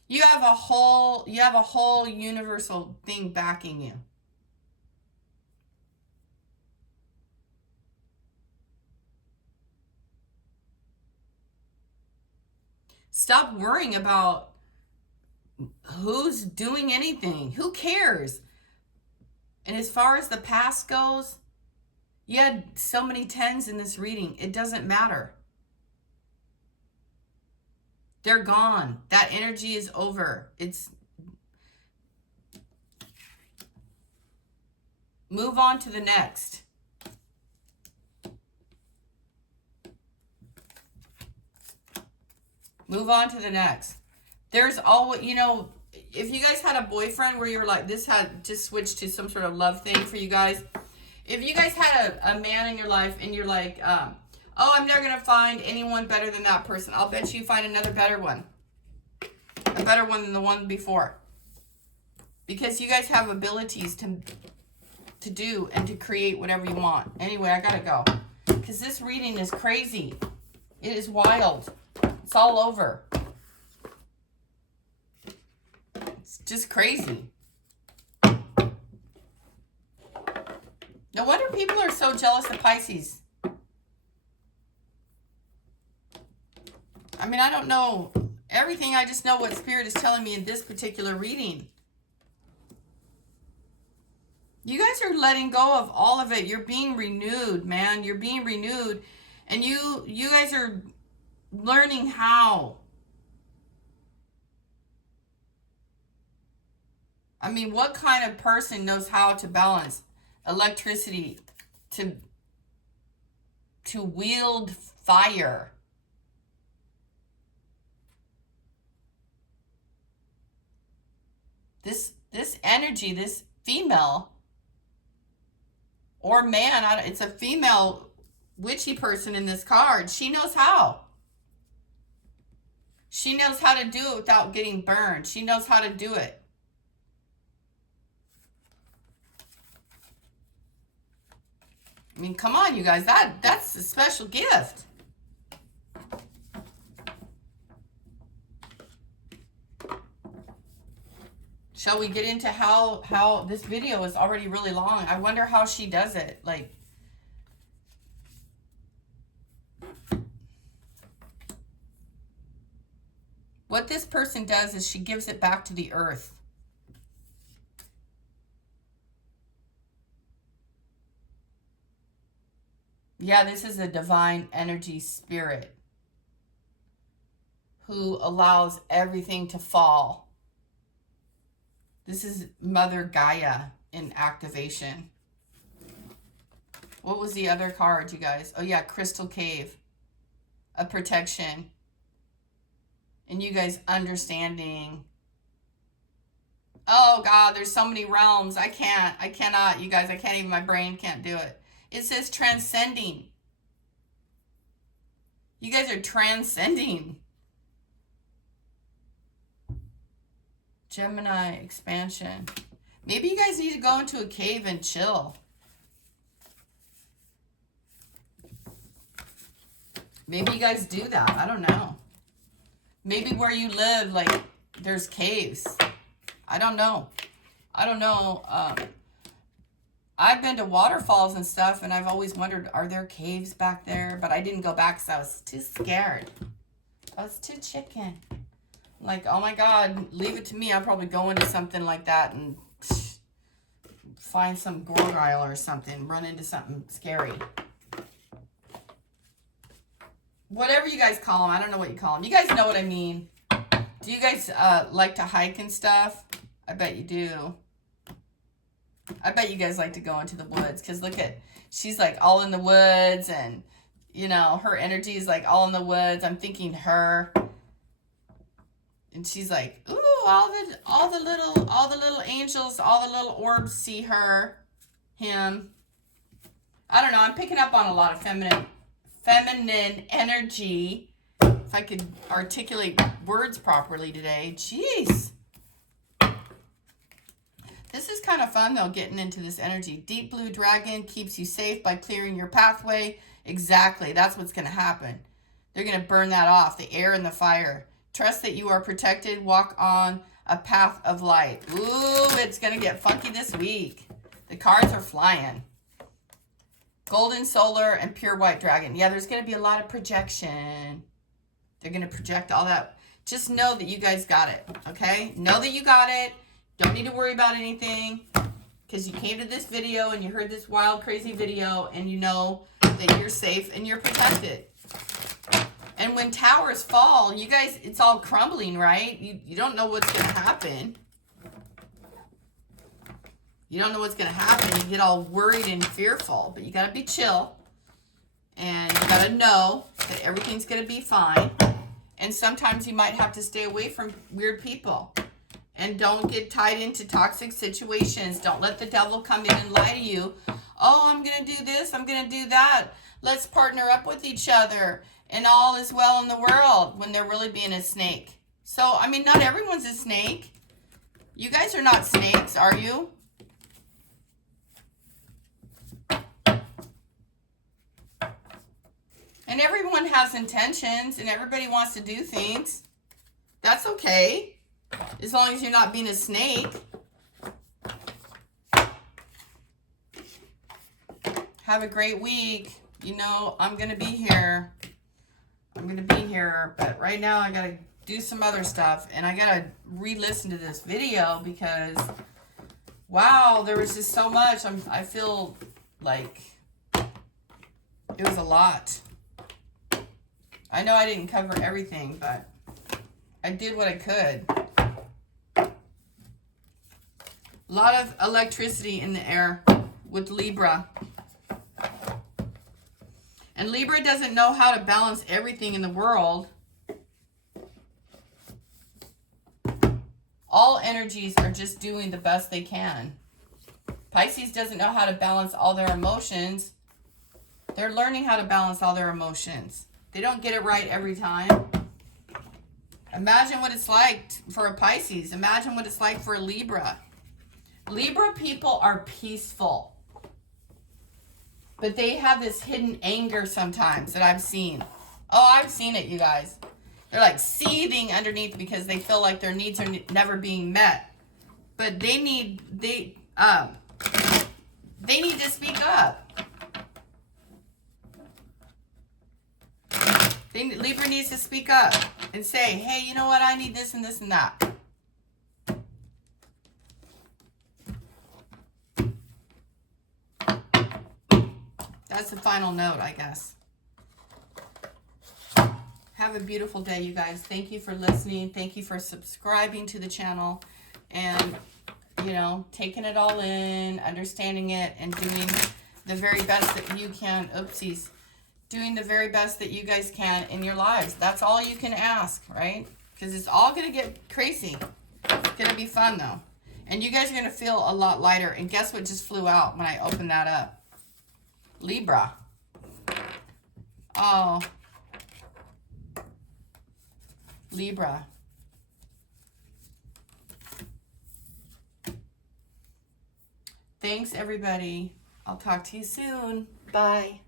You have a whole universal thing backing you. Stop worrying about who's doing anything. Who cares? And as far as the past goes, you had so many 10s in this reading. It doesn't matter. They're gone. That energy is over. Move on to the next. Move on to the next. There's always, if you guys had a boyfriend where you're like, this had just switched to some sort of love thing for you guys. If you guys had a man in your life and you're like, oh, I'm never going to find anyone better than that person. I'll bet you find another better one. A better one than the one before. Because you guys have abilities to do and to create whatever you want. Anyway, I got to go. Because this reading is crazy. It is wild. It's all over. It's just crazy. No wonder people are so jealous of Pisces. I mean, I don't know everything. I just know what Spirit is telling me in this particular reading. You guys are letting go of all of it. You're being renewed, man. You're being renewed. And you guys are learning how. I mean, what kind of person knows how to balance electricity, to wield fire? This energy, this female or man, it's a female witchy person in this card. She knows how. She knows how to do it without getting burned. She knows how to do it. I mean, come on, you guys. That's a special gift. Shall we get into how this video is already really long? I wonder how she does it. Like, what this person does is she gives it back to the earth. Yeah, this is a divine energy spirit who allows everything to fall. This is Mother Gaia in activation. What was the other card, you guys? Oh, yeah, Crystal Cave. A protection. And you guys understanding. Oh, God, there's so many realms. I cannot, you guys. I can't even, my brain can't do it. It says transcending. You guys are transcending. Gemini expansion. Maybe you guys need to go into a cave and chill. Maybe you guys do that. I don't know. Maybe where you live, like, there's caves. I don't know. I don't know. I've been to waterfalls and stuff, and I've always wondered, are there caves back there? But I didn't go back because I was too scared. I was too chicken. Like, oh my God, leave it to me. I'll probably go into something like that and find some gorgile or something, run into something scary. Whatever you guys call them. I don't know what you call them. You guys know what I mean. Do you guys like to hike and stuff? I bet you do. I bet you guys like to go into the woods because look at, she's like all in the woods and, you know, her energy is like all in the woods. I'm thinking her. And she's like, ooh, all the little angels, all the little orbs see her, him. I don't know. I'm picking up on a lot of feminine energy. If I could articulate words properly today. Jeez. This is kind of fun, though, getting into this energy. Deep blue dragon keeps you safe by clearing your pathway. Exactly. That's what's going to happen. They're going to burn that off, the air and the fire. Trust that you are protected. Walk on a path of light. Ooh, it's going to get funky this week. The cards are flying. Golden solar and pure white dragon. Yeah, there's going to be a lot of projection. They're going to project all that. Just know that you guys got it, okay? Know that you got it. Don't need to worry about anything because you came to this video and you heard this wild, crazy video and you know that you're safe and you're protected. And when towers fall, you guys, it's all crumbling, right? You don't know what's going to happen. You don't know what's going to happen. You get all worried and fearful, but you got to be chill. And you got to know that everything's going to be fine. And sometimes you might have to stay away from weird people. And don't get tied into toxic situations. Don't let the devil come in and lie to you. Oh, I'm going to do this. I'm going to do that. Let's partner up with each other. And all is well in the world when they're really being a snake. So, I mean, not everyone's a snake. You guys are not snakes, are you? And everyone has intentions and everybody wants to do things. That's okay. As long as you're not being a snake. Have a great week. You know, I'm going to be here. But right now I got to do some other stuff. And I got to re-listen to this video because, wow, there was just so much. I feel like it was a lot. I know I didn't cover everything, but I did what I could. A lot of electricity in the air with Libra. And Libra doesn't know how to balance everything in the world. All energies are just doing the best they can. Pisces doesn't know how to balance all their emotions. They're learning how to balance all their emotions. They don't get it right every time. Imagine what it's like for a Pisces. Imagine what it's like for a Libra. Libra people are peaceful. But they have this hidden anger sometimes that I've seen. Oh, I've seen it, you guys. They're like seething underneath because they feel like their needs are never being met. But they need to speak up. Libra needs to speak up and say, hey, you know what? I need this and this and that. That's the final note, I guess. Have a beautiful day, you guys. Thank you for listening. Thank you for subscribing to the channel and, you know, taking it all in, understanding it, and doing the very best that you can. Oopsies. Doing the very best that you guys can in your lives. That's all you can ask, right? Because it's all going to get crazy. It's going to be fun, though. And you guys are going to feel a lot lighter. And guess what just flew out when I opened that up? Libra. Oh. Libra. Thanks, everybody. I'll talk to you soon. Bye.